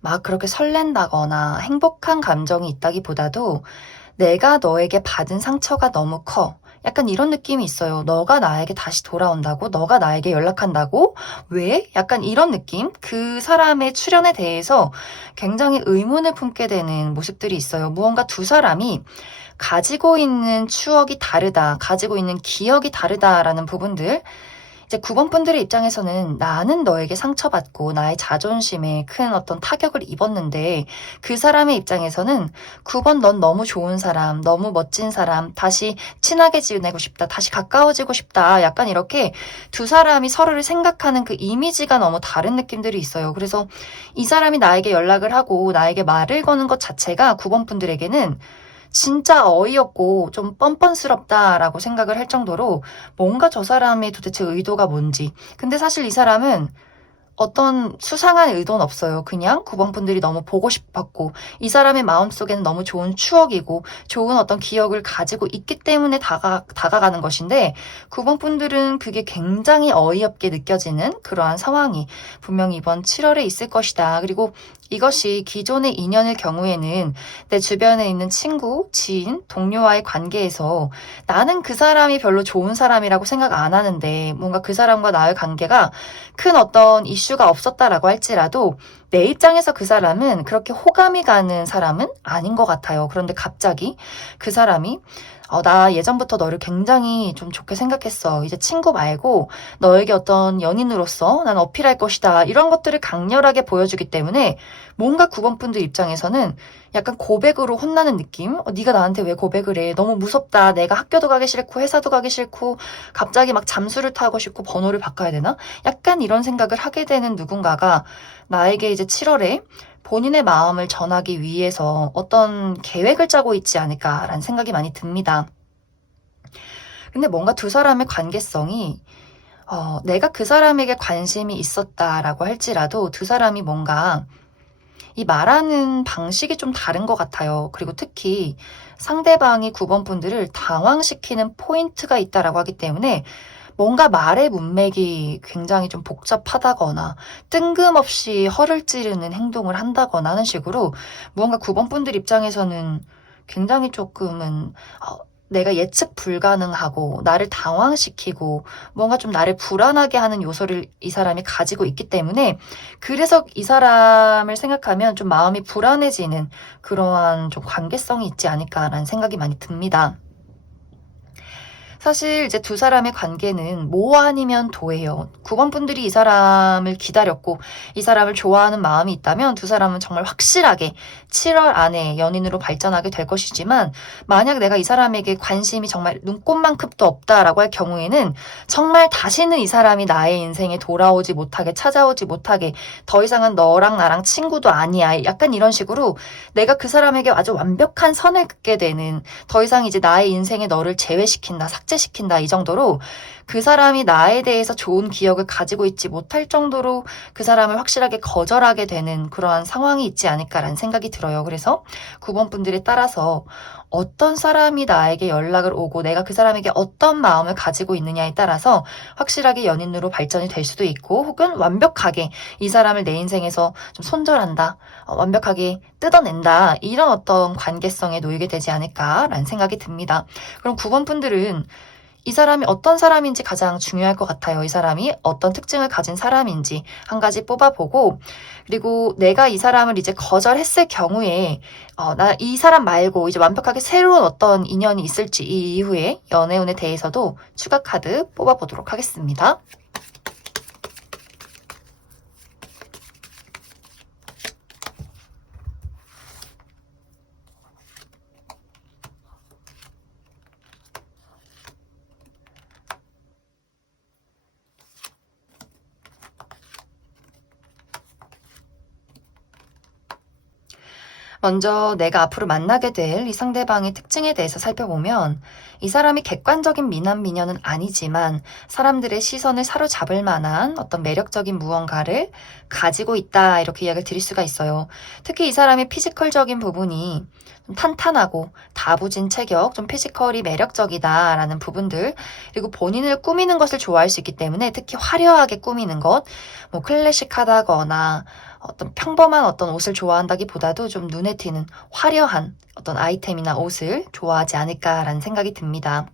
막 그렇게 설렌다거나 행복한 감정이 있다기보다도 내가 너에게 받은 상처가 너무 커. 약간 이런 느낌이 있어요. 너가 나에게 다시 돌아온다고? 너가 나에게 연락한다고? 왜? 약간 이런 느낌? 그 사람의 출연에 대해서 굉장히 의문을 품게 되는 모습들이 있어요. 무언가 두 사람이 가지고 있는 추억이 다르다, 가지고 있는 기억이 다르다라는 부분들, 이제 9번 분들의 입장에서는 나는 너에게 상처받고 나의 자존심에 큰 어떤 타격을 입었는데 그 사람의 입장에서는 9번 넌 너무 좋은 사람, 너무 멋진 사람, 다시 친하게 지내고 싶다, 다시 가까워지고 싶다, 약간 이렇게 두 사람이 서로를 생각하는 그 이미지가 너무 다른 느낌들이 있어요. 그래서 이 사람이 나에게 연락을 하고 나에게 말을 거는 것 자체가 9번 분들에게는 진짜 어이없고 좀 뻔뻔스럽다라고 생각을 할 정도로 뭔가 저 사람의 도대체 의도가 뭔지. 근데 사실 이 사람은 어떤 수상한 의도는 없어요. 그냥 9번 분들이 너무 보고 싶었고 이 사람의 마음속에는 너무 좋은 추억이고 좋은 어떤 기억을 가지고 있기 때문에 다가가는 것인데 9번 분들은 그게 굉장히 어이없게 느껴지는 그러한 상황이 분명히 이번 7월에 있을 것이다. 그리고 이것이 기존의 인연일 경우에는 내 주변에 있는 친구, 지인, 동료와의 관계에서 나는 그 사람이 별로 좋은 사람이라고 생각 안 하는데 뭔가 그 사람과 나의 관계가 큰 어떤 이슈가 없었다라고 할지라도 내 입장에서 그 사람은 그렇게 호감이 가는 사람은 아닌 것 같아요. 그런데 갑자기 그 사람이 나 예전부터 너를 굉장히 좀 좋게 생각했어. 이제 친구 말고 너에게 어떤 연인으로서 난 어필할 것이다. 이런 것들을 강렬하게 보여주기 때문에 뭔가 9번 분들 입장에서는 약간 고백으로 혼나는 느낌? 네가 나한테 왜 고백을 해? 너무 무섭다. 내가 학교도 가기 싫고 회사도 가기 싫고 갑자기 막 잠수를 타고 싶고 번호를 바꿔야 되나? 약간 이런 생각을 하게 되는 누군가가 나에게 이제 7월에 본인의 마음을 전하기 위해서 어떤 계획을 짜고 있지 않을까라는 생각이 많이 듭니다. 근데 뭔가 두 사람의 관계성이 내가 그 사람에게 관심이 있었다라고 할지라도 두 사람이 뭔가 이 말하는 방식이 좀 다른 것 같아요. 그리고 특히 상대방이 9번 분들을 당황시키는 포인트가 있다라고 하기 때문에 뭔가 말의 문맥이 굉장히 좀 복잡하다거나 뜬금없이 허를 찌르는 행동을 한다거나 하는 식으로 무언가 9번 분들 입장에서는 굉장히 조금은 내가 예측 불가능하고 나를 당황시키고 뭔가 좀 나를 불안하게 하는 요소를 이 사람이 가지고 있기 때문에 그래서 이 사람을 생각하면 좀 마음이 불안해지는 그러한 좀 관계성이 있지 않을까라는 생각이 많이 듭니다. 사실 이제 두 사람의 관계는 모 아니면 도예요. 9번 분들이 이 사람을 기다렸고 이 사람을 좋아하는 마음이 있다면 두 사람은 정말 확실하게 7월 안에 연인으로 발전하게 될 것이지만, 만약 내가 이 사람에게 관심이 정말 눈꼽만큼도 없다라고 할 경우에는 정말 다시는 이 사람이 나의 인생에 돌아오지 못하게, 찾아오지 못하게, 더 이상은 너랑 나랑 친구도 아니야, 약간 이런 식으로 내가 그 사람에게 아주 완벽한 선을 긋게 되는, 더 이상 이제 나의 인생에 너를 제외시킨다, 삭제시킨다, 이 정도로 그 사람이 나에 대해서 좋은 기억을 가지고 있지 못할 정도로 그 사람을 확실하게 거절하게 되는 그러한 상황이 있지 않을까라는 생각이 들어요. 그래서 9번 분들에 따라서 어떤 사람이 나에게 연락을 오고 내가 그 사람에게 어떤 마음을 가지고 있느냐에 따라서 확실하게 연인으로 발전이 될 수도 있고, 혹은 완벽하게 이 사람을 내 인생에서 좀 손절한다, 완벽하게 뜯어낸다, 이런 어떤 관계성에 놓이게 되지 않을까라는 생각이 듭니다. 그럼 9번 분들은 이 사람이 어떤 사람인지 가장 중요할 것 같아요. 이 사람이 어떤 특징을 가진 사람인지 한 가지 뽑아보고, 그리고 내가 이 사람을 이제 거절했을 경우에 나 이 사람 말고 이제 완벽하게 새로운 어떤 인연이 있을지, 이 이후에 연애운에 대해서도 추가 카드 뽑아보도록 하겠습니다. 먼저 내가 앞으로 만나게 될 이 상대방의 특징에 대해서 살펴보면, 이 사람이 객관적인 미남 미녀는 아니지만 사람들의 시선을 사로잡을 만한 어떤 매력적인 무언가를 가지고 있다, 이렇게 이야기를 드릴 수가 있어요. 특히 이 사람의 피지컬적인 부분이 좀 탄탄하고 다부진 체격, 좀 피지컬이 매력적이다라는 부분들, 그리고 본인을 꾸미는 것을 좋아할 수 있기 때문에 특히 화려하게 꾸미는 것, 뭐 클래식하다거나 어떤 평범한 어떤 옷을 좋아한다기보다도 좀 눈에 띄는 화려한 어떤 아이템이나 옷을 좋아하지 않을까라는 생각이 듭니다.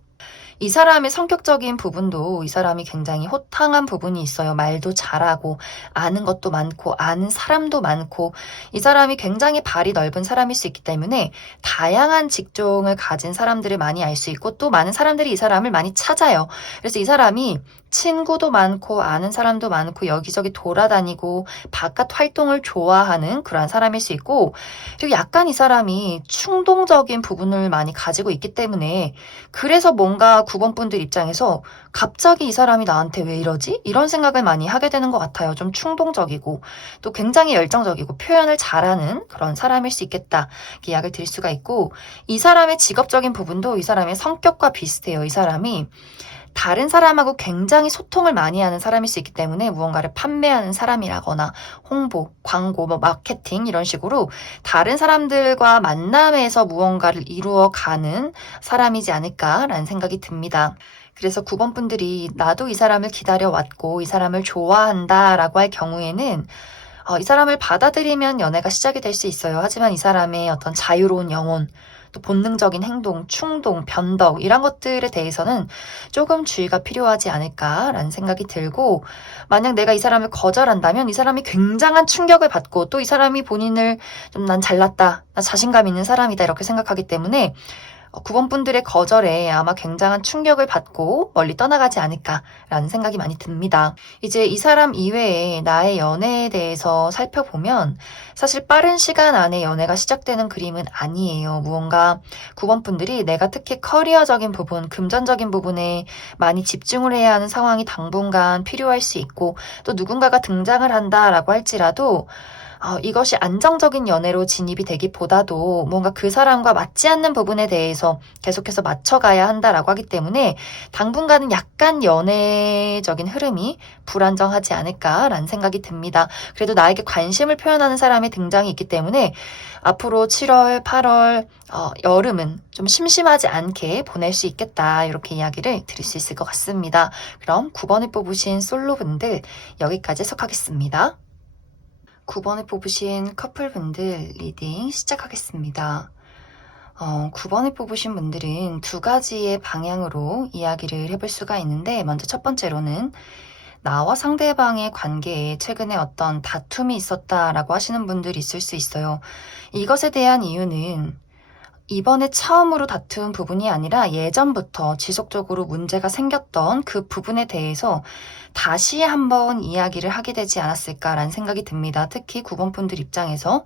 이 사람의 성격적인 부분도 이 사람이 굉장히 호탕한 부분이 있어요. 말도 잘하고 아는 것도 많고 아는 사람도 많고, 이 사람이 굉장히 발이 넓은 사람일 수 있기 때문에 다양한 직종을 가진 사람들을 많이 알 수 있고, 또 많은 사람들이 이 사람을 많이 찾아요. 그래서 이 사람이 친구도 많고 아는 사람도 많고 여기저기 돌아다니고 바깥 활동을 좋아하는 그러한 사람일 수 있고, 그리고 약간 이 사람이 충동적인 부분을 많이 가지고 있기 때문에, 그래서 뭔가 9번 분들 입장에서 갑자기 이 사람이 나한테 왜 이러지? 이런 생각을 많이 하게 되는 것 같아요. 좀 충동적이고 또 굉장히 열정적이고 표현을 잘하는 그런 사람일 수 있겠다, 이렇게 이야기를 드릴 수가 있고, 이 사람의 직업적인 부분도 이 사람의 성격과 비슷해요. 이 사람이 다른 사람하고 굉장히 소통을 많이 하는 사람일 수 있기 때문에 무언가를 판매하는 사람이라거나 홍보, 광고, 뭐 마케팅, 이런 식으로 다른 사람들과 만남에서 무언가를 이루어가는 사람이지 않을까라는 생각이 듭니다. 그래서 9번 분들이 나도 이 사람을 기다려왔고 이 사람을 좋아한다라고 할 경우에는 이 사람을 받아들이면 연애가 시작이 될 수 있어요. 하지만 이 사람의 어떤 자유로운 영혼, 또 본능적인 행동, 충동, 변덕, 이런 것들에 대해서는 조금 주의가 필요하지 않을까라는 생각이 들고, 만약 내가 이 사람을 거절한다면 이 사람이 굉장한 충격을 받고, 또 이 사람이 본인을 좀 난 잘났다, 나 자신감 있는 사람이다, 이렇게 생각하기 때문에 9번 분들의 거절에 아마 굉장한 충격을 받고 멀리 떠나가지 않을까라는 생각이 많이 듭니다. 이제 이 사람 이외에 나의 연애에 대해서 살펴보면, 사실 빠른 시간 안에 연애가 시작되는 그림은 아니에요. 무언가 9번 분들이 내가 특히 커리어적인 부분, 금전적인 부분에 많이 집중을 해야 하는 상황이 당분간 필요할 수 있고, 또 누군가가 등장을 한다라고 할지라도 이것이 안정적인 연애로 진입이 되기보다도 뭔가 그 사람과 맞지 않는 부분에 대해서 계속해서 맞춰가야 한다라고 하기 때문에 당분간은 약간 연애적인 흐름이 불안정하지 않을까라는 생각이 듭니다. 그래도 나에게 관심을 표현하는 사람의 등장이 있기 때문에 앞으로 7월, 8월, 여름은 좀 심심하지 않게 보낼 수 있겠다, 이렇게 이야기를 드릴 수 있을 것 같습니다. 그럼 9번을 뽑으신 솔로분들 여기까지 해석하겠습니다. 9번을 뽑으신 커플분들 리딩 시작하겠습니다. 9번을 뽑으신 분들은 두 가지의 방향으로 이야기를 해볼 수가 있는데, 먼저 첫 번째로는 나와 상대방의 관계에 최근에 어떤 다툼이 있었다라고 하시는 분들이 있을 수 있어요. 이것에 대한 이유는 이번에 처음으로 다툰 부분이 아니라 예전부터 지속적으로 문제가 생겼던 그 부분에 대해서 다시 한번 이야기를 하게 되지 않았을까라는 생각이 듭니다. 특히 9번 분들 입장에서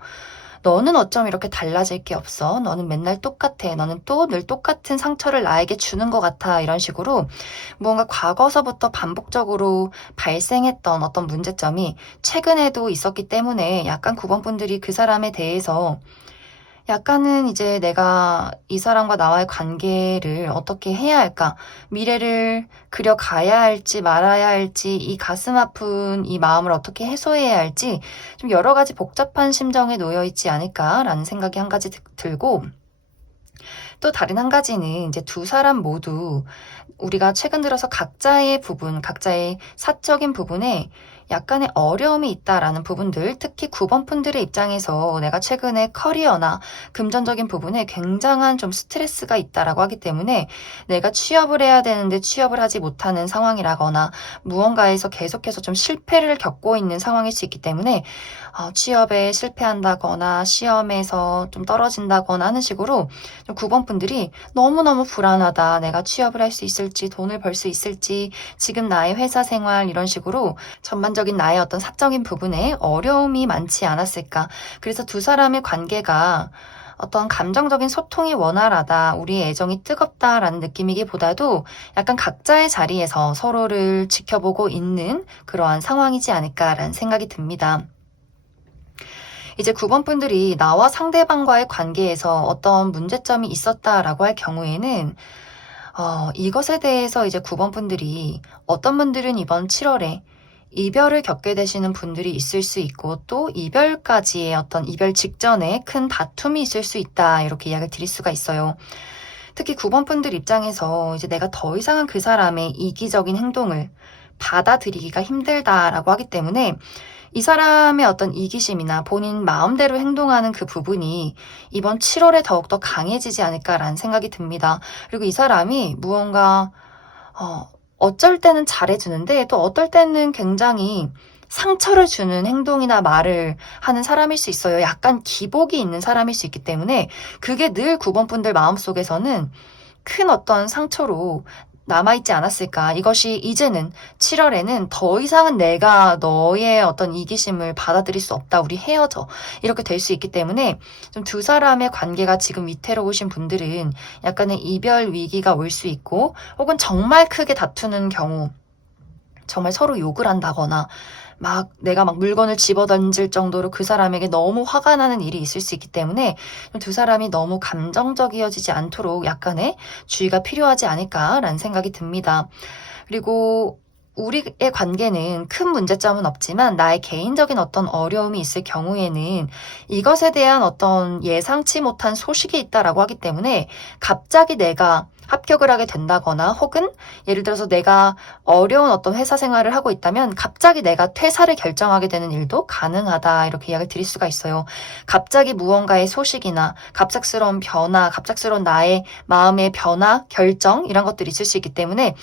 너는 어쩜 이렇게 달라질 게 없어? 너는 맨날 똑같아. 너는 또 늘 똑같은 상처를 나에게 주는 것 같아. 이런 식으로 무언가 과거서부터 반복적으로 발생했던 어떤 문제점이 최근에도 있었기 때문에 약간 9번 분들이 그 사람에 대해서 약간은 이제 내가 이 사람과 나와의 관계를 어떻게 해야 할까? 미래를 그려가야 할지 말아야 할지 이 가슴 아픈 이 마음을 어떻게 해소해야 할지 좀 여러 가지 복잡한 심정에 놓여 있지 않을까라는 생각이 한 가지 들고 또 다른 한 가지는 이제 두 사람 모두 우리가 최근 들어서 각자의 부분, 각자의 사적인 부분에 약간의 어려움이 있다라는 부분들, 특히 9번 분들의 입장에서 내가 최근에 커리어나 금전적인 부분에 굉장한 좀 스트레스가 있다라고 하기 때문에 내가 취업을 해야 되는데 취업을 하지 못하는 상황이라거나 무언가에서 계속해서 좀 실패를 겪고 있는 상황일 수 있기 때문에 취업에 실패한다거나 시험에서 좀 떨어진다거나 하는 식으로 좀 9번 분들이 너무너무 불안하다. 내가 취업을 할 수 있을지, 돈을 벌 수 있을지, 지금 나의 회사 생활 이런 식으로 전반적인 나의 어떤 사적인 부분에 어려움이 많지 않았을까. 그래서 두 사람의 관계가 어떤 감정적인 소통이 원활하다, 우리의 애정이 뜨겁다라는 느낌이기보다도 약간 각자의 자리에서 서로를 지켜보고 있는 그러한 상황이지 않을까라는 생각이 듭니다. 이제 9번 분들이 나와 상대방과의 관계에서 어떤 문제점이 있었다라고 할 경우에는 이것에 대해서 이제 9번 분들이 어떤 분들은 이번 7월에 이별을 겪게 되시는 분들이 있을 수 있고 또 이별까지의 어떤 이별 직전에 큰 다툼이 있을 수 있다 이렇게 이야기를 드릴 수가 있어요. 특히 9번 분들 입장에서 이제 내가 더 이상은 그 사람의 이기적인 행동을 받아들이기가 힘들다라고 하기 때문에 이 사람의 어떤 이기심이나 본인 마음대로 행동하는 그 부분이 이번 7월에 더욱더 강해지지 않을까라는 생각이 듭니다. 그리고 이 사람이 무언가 어쩔 때는 잘해주는데 또 어떨 때는 굉장히 상처를 주는 행동이나 말을 하는 사람일 수 있어요. 약간 기복이 있는 사람일 수 있기 때문에 그게 늘 9번 분들 마음속에서는 큰 어떤 상처로 남아있지 않았을까. 이것이 이제는 7월에는 더 이상은 내가 너의 어떤 이기심을 받아들일 수 없다. 우리 헤어져. 이렇게 될 수 있기 때문에 좀 두 사람의 관계가 지금 위태로우신 분들은 약간의 이별 위기가 올 수 있고 혹은 정말 크게 다투는 경우 정말 서로 욕을 한다거나 내가 물건을 집어던질 정도로 그 사람에게 너무 화가 나는 일이 있을 수 있기 때문에 두 사람이 너무 감정적이어지지 않도록 약간의 주의가 필요하지 않을까라는 생각이 듭니다. 그리고 우리의 관계는 큰 문제점은 없지만 나의 개인적인 어떤 어려움이 있을 경우에는 이것에 대한 어떤 예상치 못한 소식이 있다라고 하기 때문에 갑자기 내가 합격을 하게 된다거나 혹은 예를 들어서 내가 어려운 어떤 회사 생활을 하고 있다면 갑자기 내가 퇴사를 결정하게 되는 일도 가능하다 이렇게 이야기를 드릴 수가 있어요. 갑자기 무언가의 소식이나 갑작스러운 변화, 갑작스러운 나의 마음의 변화, 결정 이런 것들이 있을 수 있기 때문에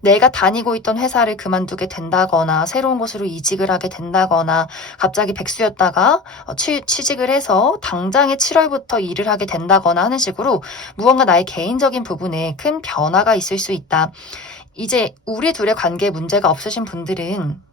내가 다니고 있던 회사를 그만두게 된다거나 새로운 곳으로 이직을 하게 된다거나 갑자기 백수였다가 취직을 해서 당장에 7월부터 일을 하게 된다거나 하는 식으로 무언가 나의 개인적인 부분에 큰 변화가 있을 수 있다. 이제 우리 둘의 관계에 문제가 없으신 분들은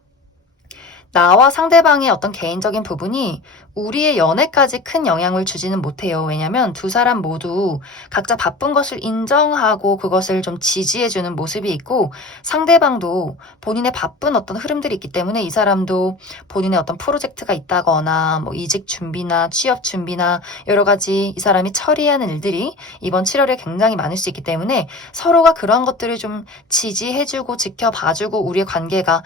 나와 상대방의 어떤 개인적인 부분이 우리의 연애까지 큰 영향을 주지는 못해요. 왜냐면 두 사람 모두 각자 바쁜 것을 인정하고 그것을 좀 지지해주는 모습이 있고 상대방도 본인의 바쁜 어떤 흐름들이 있기 때문에 이 사람도 본인의 어떤 프로젝트가 있다거나 뭐 이직 준비나 취업 준비나 여러 가지 이 사람이 처리하는 일들이 이번 7월에 굉장히 많을 수 있기 때문에 서로가 그러한 것들을 좀 지지해주고 지켜봐주고 우리의 관계가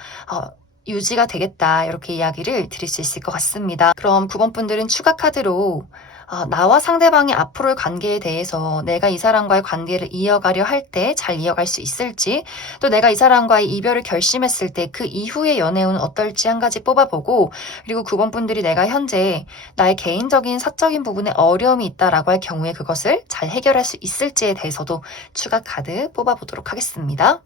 유지가 되겠다 이렇게 이야기를 드릴 수 있을 것 같습니다. 그럼 9번 분들은 추가 카드로 나와 상대방의 앞으로의 관계에 대해서 내가 이 사람과의 관계를 이어가려 할 때 잘 이어갈 수 있을지 또 내가 이 사람과의 이별을 결심했을 때 그 이후의 연애운은 어떨지 한 가지 뽑아보고 그리고 9번 분들이 내가 현재 나의 개인적인 사적인 부분에 어려움이 있다라고 할 경우에 그것을 잘 해결할 수 있을지에 대해서도 추가 카드 뽑아보도록 하겠습니다.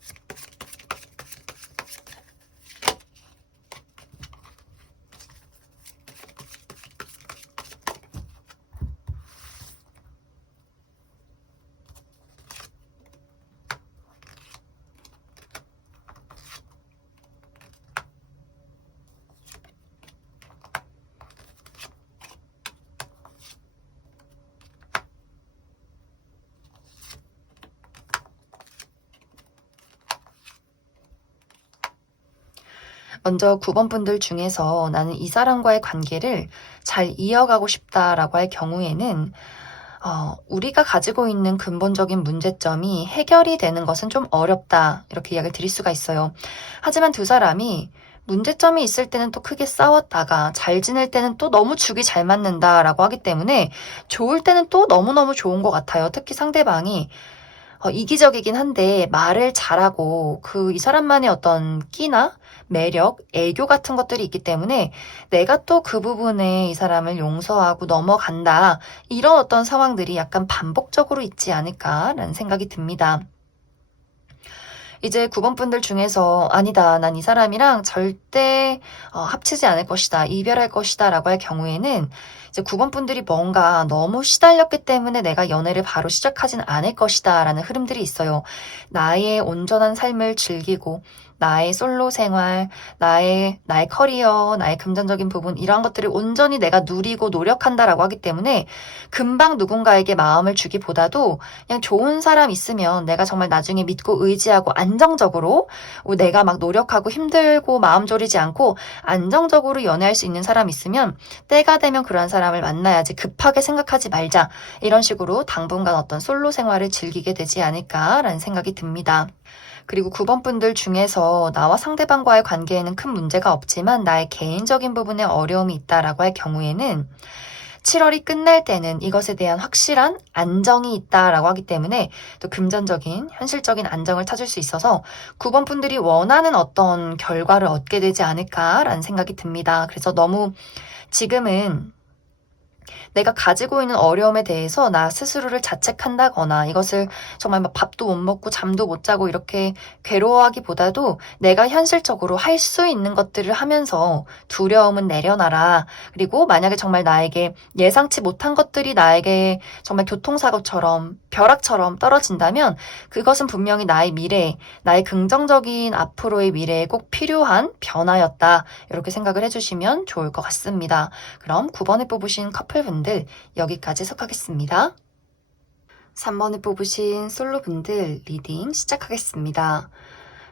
먼저 9번 분들 중에서 나는 이 사람과의 관계를 잘 이어가고 싶다라고 할 경우에는 우리가 가지고 있는 근본적인 문제점이 해결이 되는 것은 좀 어렵다. 이렇게 이야기를 드릴 수가 있어요. 하지만 두 사람이 문제점이 있을 때는 또 크게 싸웠다가 잘 지낼 때는 또 너무 죽이 잘 맞는다라고 하기 때문에 좋을 때는 또 너무너무 좋은 것 같아요. 특히 상대방이 이기적이긴 한데 말을 잘하고 이 사람만의 어떤 끼나 매력, 애교 같은 것들이 있기 때문에 내가 또 그 부분에 이 사람을 용서하고 넘어간다. 이런 어떤 상황들이 약간 반복적으로 있지 않을까라는 생각이 듭니다. 이제 9번 분들 중에서 아니다. 난 이 사람이랑 절대 합치지 않을 것이다. 이별할 것이다. 라고 할 경우에는 이제 9번 분들이 뭔가 너무 시달렸기 때문에 내가 연애를 바로 시작하진 않을 것이다. 라는 흐름들이 있어요. 나의 온전한 삶을 즐기고 나의 솔로 생활, 나의 커리어, 나의 금전적인 부분 이런 것들을 온전히 내가 누리고 노력한다라고 하기 때문에 금방 누군가에게 마음을 주기보다도 그냥 좋은 사람 있으면 내가 정말 나중에 믿고 의지하고 안정적으로 내가 막 노력하고 힘들고 마음 졸이지 않고 안정적으로 연애할 수 있는 사람 있으면 때가 되면 그러한 사람을 만나야지 급하게 생각하지 말자. 이런 식으로 당분간 어떤 솔로 생활을 즐기게 되지 않을까라는 생각이 듭니다. 그리고 9번 분들 중에서 나와 상대방과의 관계에는 큰 문제가 없지만 나의 개인적인 부분에 어려움이 있다라고 할 경우에는 7월이 끝날 때는 이것에 대한 확실한 안정이 있다라고 하기 때문에 또 금전적인, 현실적인 안정을 찾을 수 있어서 9번 분들이 원하는 어떤 결과를 얻게 되지 않을까라는 생각이 듭니다. 그래서 너무 지금은 내가 가지고 있는 어려움에 대해서 나 스스로를 자책한다거나 이것을 정말 막 밥도 못 먹고 잠도 못 자고 이렇게 괴로워하기보다도 내가 현실적으로 할 수 있는 것들을 하면서 두려움은 내려놔라. 그리고 만약에 정말 나에게 예상치 못한 것들이 나에게 정말 교통사고처럼 벼락처럼 떨어진다면 그것은 분명히 나의 미래, 나의 긍정적인 앞으로의 미래에 꼭 필요한 변화였다. 이렇게 생각을 해주시면 좋을 것 같습니다. 그럼 9번에 뽑으신 커플분들 여기까지 속하겠습니다. 3번에 뽑으신 솔로분들 리딩 시작하겠습니다.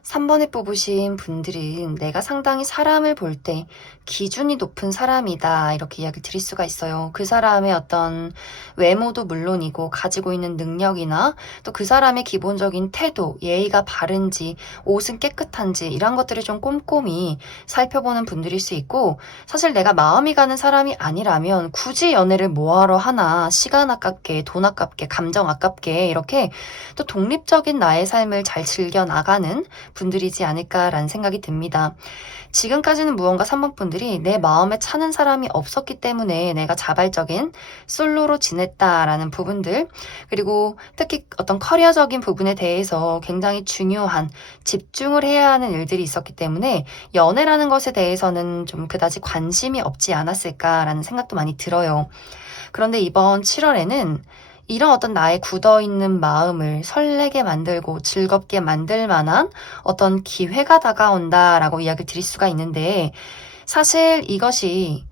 3번에 뽑으신 분들은 내가 상당히 사람을 볼 때 기준이 높은 사람이다 이렇게 이야기를 드릴 수가 있어요. 그 사람의 어떤 외모도 물론이고 가지고 있는 능력이나 또 그 사람의 기본적인 태도, 예의가 바른지 옷은 깨끗한지 이런 것들을 좀 꼼꼼히 살펴보는 분들일 수 있고 사실 내가 마음이 가는 사람이 아니라면 굳이 연애를 뭐하러 하나 시간 아깝게 돈 아깝게 감정 아깝게 이렇게 또 독립적인 나의 삶을 잘 즐겨 나가는 분들이지 않을까라는 생각이 듭니다. 지금까지는 무언가 3번 분들이 내 마음에 차는 사람이 없었기 때문에 내가 자발적인 솔로로 지냈다라는 부분들 그리고 특히 어떤 커리어적인 부분에 대해서 굉장히 중요한 집중을 해야 하는 일들이 있었기 때문에 연애라는 것에 대해서는 좀 그다지 관심이 없지 않았을까라는 생각도 많이 들어요. 그런데 이번 7월에는 이런 어떤 나의 굳어있는 마음을 설레게 만들고 즐겁게 만들 만한 어떤 기회가 다가온다라고 이야기를 드릴 수가 있는데 사실 이것이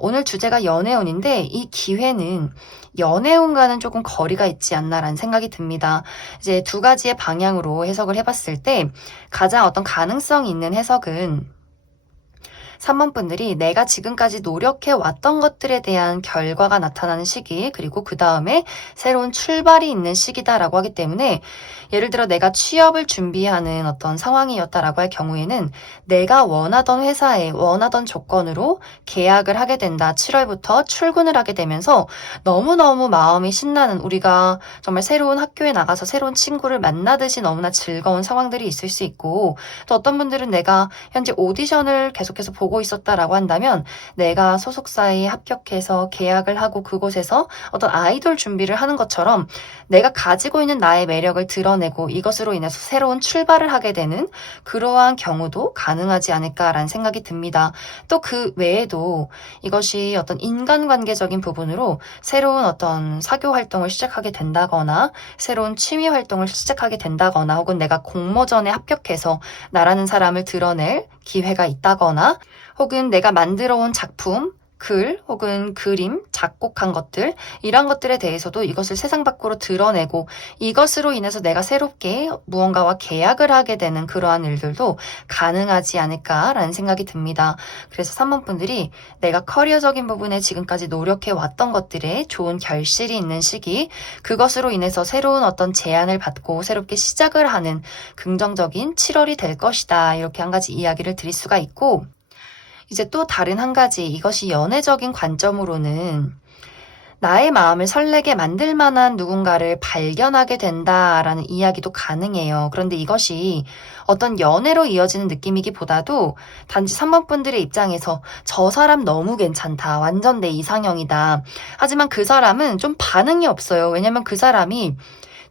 오늘 주제가 연애운인데 이 기회는 연애운과는 조금 거리가 있지 않나라는 생각이 듭니다. 이제 두 가지의 방향으로 해석을 해봤을 때 가장 어떤 가능성이 있는 해석은 3번 분들이 내가 지금까지 노력해 왔던 것들에 대한 결과가 나타나는 시기, 그리고 그 다음에 새로운 출발이 있는 시기다라고 하기 때문에 예를 들어 내가 취업을 준비하는 어떤 상황이었다라고 할 경우에는 내가 원하던 회사에 원하던 조건으로 계약을 하게 된다. 7월부터 출근을 하게 되면서 너무너무 마음이 신나는 우리가 정말 새로운 학교에 나가서 새로운 친구를 만나듯이 너무나 즐거운 상황들이 있을 수 있고 또 어떤 분들은 내가 현재 오디션을 계속해서 보고 있었다라고 한다면 내가 소속사에 합격해서 계약을 하고 그곳에서 어떤 아이돌 준비를 하는 것처럼 내가 가지고 있는 나의 매력을 드러내고 이것으로 인해서 새로운 출발을 하게 되는 그러한 경우도 가능하지 않을까라는 생각이 듭니다. 또 그 외에도 이것이 어떤 인간관계적인 부분으로 새로운 어떤 사교 활동을 시작하게 된다거나 새로운 취미 활동을 시작하게 된다거나 혹은 내가 공모전에 합격해서 나라는 사람을 드러낼 기회가 있다거나 혹은 내가 만들어 온 작품, 글 혹은 그림, 작곡한 것들 이런 것들에 대해서도 이것을 세상 밖으로 드러내고 이것으로 인해서 내가 새롭게 무언가와 계약을 하게 되는 그러한 일들도 가능하지 않을까라는 생각이 듭니다. 그래서 3번 분들이 내가 커리어적인 부분에 지금까지 노력해 왔던 것들에 좋은 결실이 있는 시기, 그것으로 인해서 새로운 어떤 제안을 받고 새롭게 시작을 하는 긍정적인 7월이 될 것이다. 이렇게 한 가지 이야기를 드릴 수가 있고, 이제 또 다른 한 가지, 이것이 연애적인 관점으로는 나의 마음을 설레게 만들 만한 누군가를 발견하게 된다라는 이야기도 가능해요. 그런데 이것이 어떤 연애로 이어지는 느낌이기보다도 단지 3번 분들의 입장에서 저 사람 너무 괜찮다. 완전 내 이상형이다. 하지만 그 사람은 좀 반응이 없어요. 왜냐면 그 사람이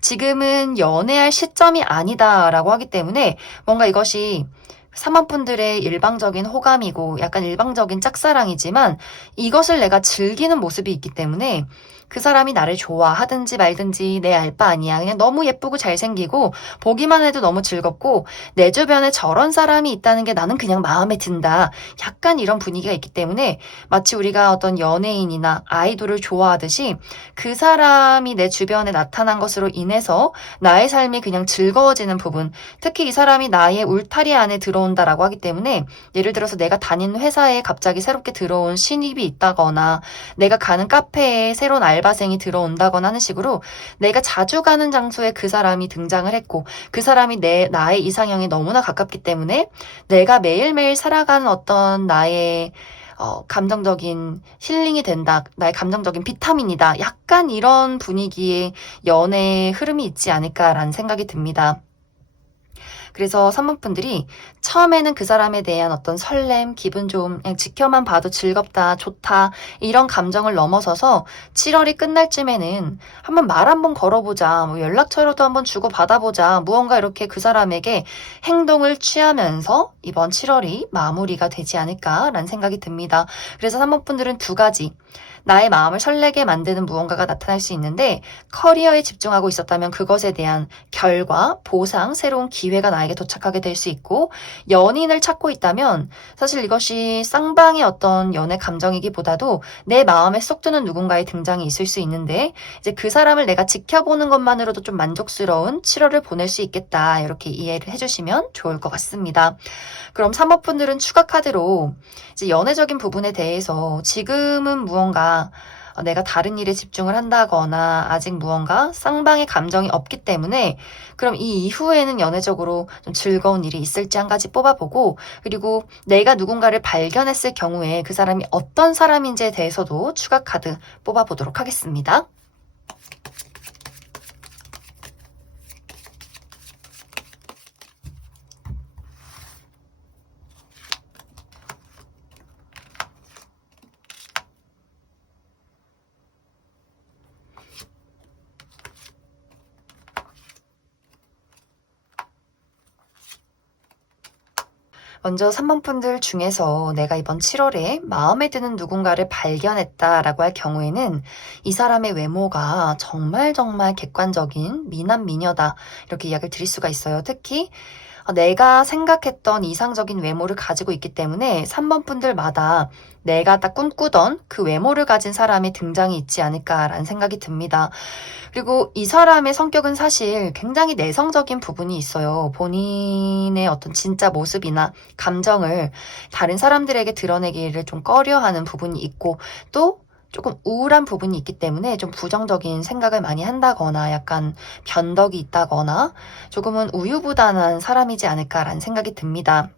지금은 연애할 시점이 아니다라고 하기 때문에 뭔가 이것이 3번 분들의 일방적인 호감이고 약간 일방적인 짝사랑이지만 이것을 내가 즐기는 모습이 있기 때문에 그 사람이 나를 좋아하든지 말든지 내 알 바 아니야. 그냥 너무 예쁘고 잘생기고 보기만 해도 너무 즐겁고 내 주변에 저런 사람이 있다는 게 나는 그냥 마음에 든다. 약간 이런 분위기가 있기 때문에 마치 우리가 어떤 연예인이나 아이돌을 좋아하듯이 그 사람이 내 주변에 나타난 것으로 인해서 나의 삶이 그냥 즐거워지는 부분, 특히 이 사람이 나의 울타리 안에 들어온다라고 하기 때문에 예를 들어서 내가 다니는 회사에 갑자기 새롭게 들어온 신입이 있다거나 내가 가는 카페에 새로운 알바생이 들어온다거나 하는 식으로 내가 자주 가는 장소에 그 사람이 등장을 했고 그 사람이 나의 이상형에 너무나 가깝기 때문에 내가 매일매일 살아가는 어떤 나의 감정적인 힐링이 된다. 나의 감정적인 비타민이다. 약간 이런 분위기의 연애의 흐름이 있지 않을까라는 생각이 듭니다. 그래서 3번 분들이 처음에는 그 사람에 대한 어떤 설렘, 기분 좋음, 그냥 지켜만 봐도 즐겁다, 좋다 이런 감정을 넘어서서 7월이 끝날 쯤에는 한번 말 한번 걸어보자, 뭐 연락처로도 한번 주고 받아보자, 무언가 이렇게 그 사람에게 행동을 취하면서 이번 7월이 마무리가 되지 않을까라는 생각이 듭니다. 그래서 3번 분들은 두 가지, 나의 마음을 설레게 만드는 무언가가 나타날 수 있는데 커리어에 집중하고 있었다면 그것에 대한 결과, 보상, 새로운 기회가 나에게 도착하게 될 수 있고, 연인을 찾고 있다면 사실 이것이 쌍방의 어떤 연애 감정이기보다도 내 마음에 쏙 드는 누군가의 등장이 있을 수 있는데 이제 그 사람을 내가 지켜보는 것만으로도 좀 만족스러운 7월을 보낼 수 있겠다, 이렇게 이해를 해주시면 좋을 것 같습니다. 그럼 3번 분들은 추가 카드로 이제 연애적인 부분에 대해서 지금은 무언가 내가 다른 일에 집중을 한다거나 아직 무언가 쌍방의 감정이 없기 때문에 그럼 이 이후에는 연애적으로 좀 즐거운 일이 있을지 한 가지 뽑아보고, 그리고 내가 누군가를 발견했을 경우에 그 사람이 어떤 사람인지에 대해서도 추가 카드 뽑아보도록 하겠습니다. 먼저 3번 분들 중에서 내가 이번 7월에 마음에 드는 누군가를 발견했다라고 할 경우에는 이 사람의 외모가 정말 정말 객관적인 미남 미녀다, 이렇게 이야기를 드릴 수가 있어요. 특히 내가 생각했던 이상적인 외모를 가지고 있기 때문에 3번 분들마다 내가 딱 꿈꾸던 그 외모를 가진 사람의 등장이 있지 않을까라는 생각이 듭니다. 그리고 이 사람의 성격은 사실 굉장히 내성적인 부분이 있어요. 본인의 어떤 진짜 모습이나 감정을 다른 사람들에게 드러내기를 좀 꺼려하는 부분이 있고, 또 조금 우울한 부분이 있기 때문에 좀 부정적인 생각을 많이 한다거나 약간 변덕이 있다거나 조금은 우유부단한 사람이지 않을까라는 생각이 듭니다.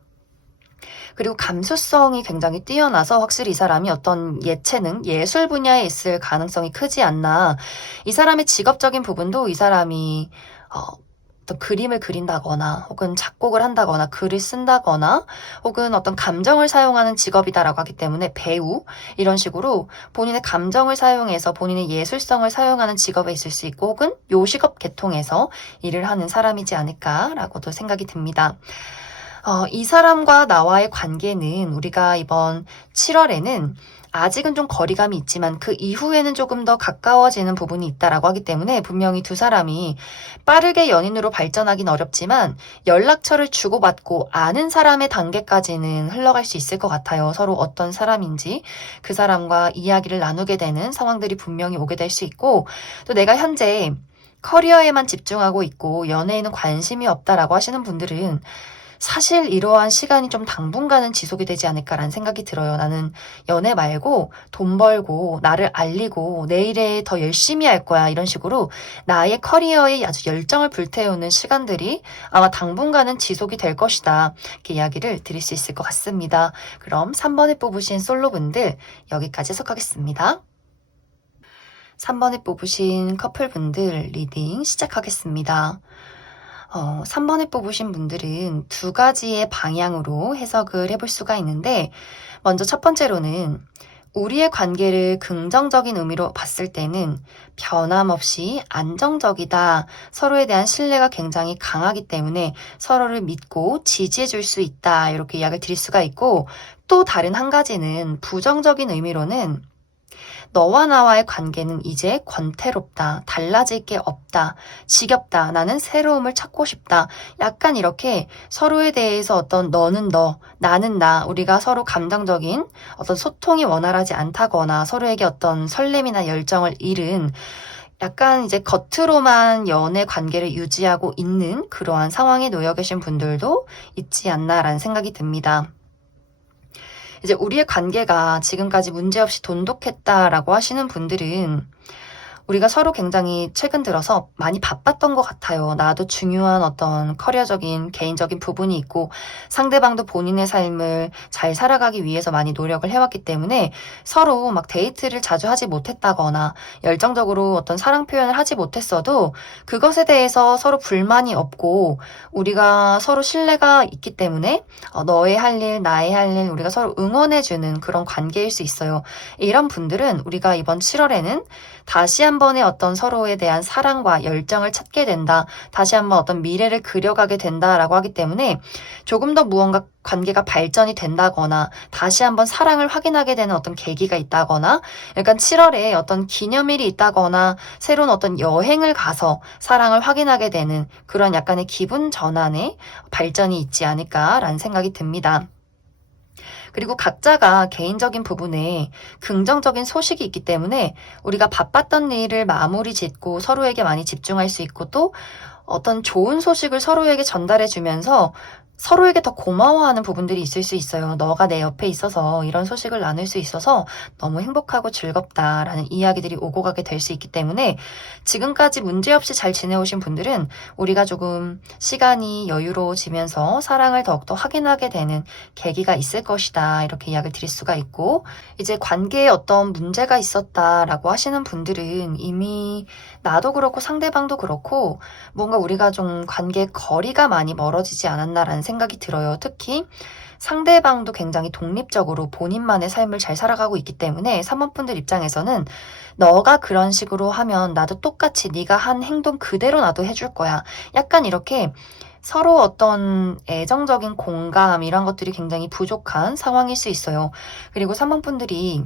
그리고 감수성이 굉장히 뛰어나서 확실히 이 사람이 어떤 예체능, 예술 분야에 있을 가능성이 크지 않나. 이 사람의 직업적인 부분도 이 사람이 어떤 그림을 그린다거나 혹은 작곡을 한다거나 글을 쓴다거나 혹은 어떤 감정을 사용하는 직업이다라고 하기 때문에 배우, 이런 식으로 본인의 감정을 사용해서 본인의 예술성을 사용하는 직업에 있을 수 있고, 혹은 요식업 계통에서 일을 하는 사람이지 않을까라고도 생각이 듭니다. 이 사람과 나와의 관계는 우리가 이번 7월에는 아직은 좀 거리감이 있지만 그 이후에는 조금 더 가까워지는 부분이 있다라고 하기 때문에 분명히 두 사람이 빠르게 연인으로 발전하긴 어렵지만 연락처를 주고받고 아는 사람의 단계까지는 흘러갈 수 있을 것 같아요. 서로 어떤 사람인지 그 사람과 이야기를 나누게 되는 상황들이 분명히 오게 될 수 있고, 또 내가 현재 커리어에만 집중하고 있고 연애에는 관심이 없다라고 하시는 분들은 사실 이러한 시간이 좀 당분간은 지속이 되지 않을까라는 생각이 들어요. 나는 연애 말고 돈 벌고 나를 알리고 내 일에 더 열심히 할 거야. 이런 식으로 나의 커리어에 아주 열정을 불태우는 시간들이 아마 당분간은 지속이 될 것이다. 이렇게 이야기를 드릴 수 있을 것 같습니다. 그럼 3번에 뽑으신 솔로분들 여기까지 해석하겠습니다. 3번에 뽑으신 커플분들 리딩 시작하겠습니다. 3번에 뽑으신 분들은 두 가지의 방향으로 해석을 해볼 수가 있는데, 먼저 첫 번째로는 우리의 관계를 긍정적인 의미로 봤을 때는 변함없이 안정적이다. 서로에 대한 신뢰가 굉장히 강하기 때문에 서로를 믿고 지지해 줄 수 있다. 이렇게 이야기를 드릴 수가 있고, 또 다른 한 가지는 부정적인 의미로는 너와 나와의 관계는 이제 권태롭다. 달라질 게 없다. 지겹다. 나는 새로움을 찾고 싶다. 약간 이렇게 서로에 대해서 어떤 너는 너, 나는 나, 우리가 서로 감정적인 어떤 소통이 원활하지 않다거나 서로에게 어떤 설렘이나 열정을 잃은 약간 이제 겉으로만 연애 관계를 유지하고 있는 그러한 상황에 놓여 계신 분들도 있지 않나라는 생각이 듭니다. 이제 우리의 관계가 지금까지 문제없이 돈독했다라고 하시는 분들은 우리가 서로 굉장히 최근 들어서 많이 바빴던 것 같아요. 나도 중요한 어떤 커리어적인 개인적인 부분이 있고 상대방도 본인의 삶을 잘 살아가기 위해서 많이 노력을 해왔기 때문에 서로 막 데이트를 자주 하지 못했다거나 열정적으로 어떤 사랑 표현을 하지 못했어도 그것에 대해서 서로 불만이 없고 우리가 서로 신뢰가 있기 때문에 너의 할 일, 나의 할 일 우리가 서로 응원해주는 그런 관계일 수 있어요. 이런 분들은 우리가 이번 7월에는 다시 한번의 어떤 서로에 대한 사랑과 열정을 찾게 된다. 다시 한번 어떤 미래를 그려가게 된다라고 하기 때문에 조금 더 무언가 관계가 발전이 된다거나 다시 한번 사랑을 확인하게 되는 어떤 계기가 있다거나 약간 7월에 어떤 기념일이 있다거나 새로운 어떤 여행을 가서 사랑을 확인하게 되는 그런 약간의 기분 전환의 발전이 있지 않을까라는 생각이 듭니다. 그리고 각자가 개인적인 부분에 긍정적인 소식이 있기 때문에 우리가 바빴던 일을 마무리 짓고 서로에게 많이 집중할 수 있고 또 어떤 좋은 소식을 서로에게 전달해 주면서 서로에게 더 고마워하는 부분들이 있을 수 있어요. 너가 내 옆에 있어서 이런 소식을 나눌 수 있어서 너무 행복하고 즐겁다라는 이야기들이 오고 가게 될 수 있기 때문에 지금까지 문제없이 잘 지내오신 분들은 우리가 조금 시간이 여유로워지면서 사랑을 더욱더 확인하게 되는 계기가 있을 것이다. 이렇게 이야기를 드릴 수가 있고 이제 관계에 어떤 문제가 있었다라고 하시는 분들은 이미 나도 그렇고 상대방도 그렇고 뭔가 우리가 좀 관계 거리가 많이 멀어지지 않았나라는 생각이 들어요. 특히 상대방도 굉장히 독립적으로 본인만의 삶을 잘 살아가고 있기 때문에 사모분들 입장에서는 너가 그런 식으로 하면 나도 똑같이 네가 한 행동 그대로 나도 해줄 거야. 약간 이렇게 서로 어떤 애정적인 공감 이런 것들이 굉장히 부족한 상황일 수 있어요. 그리고 사모분들이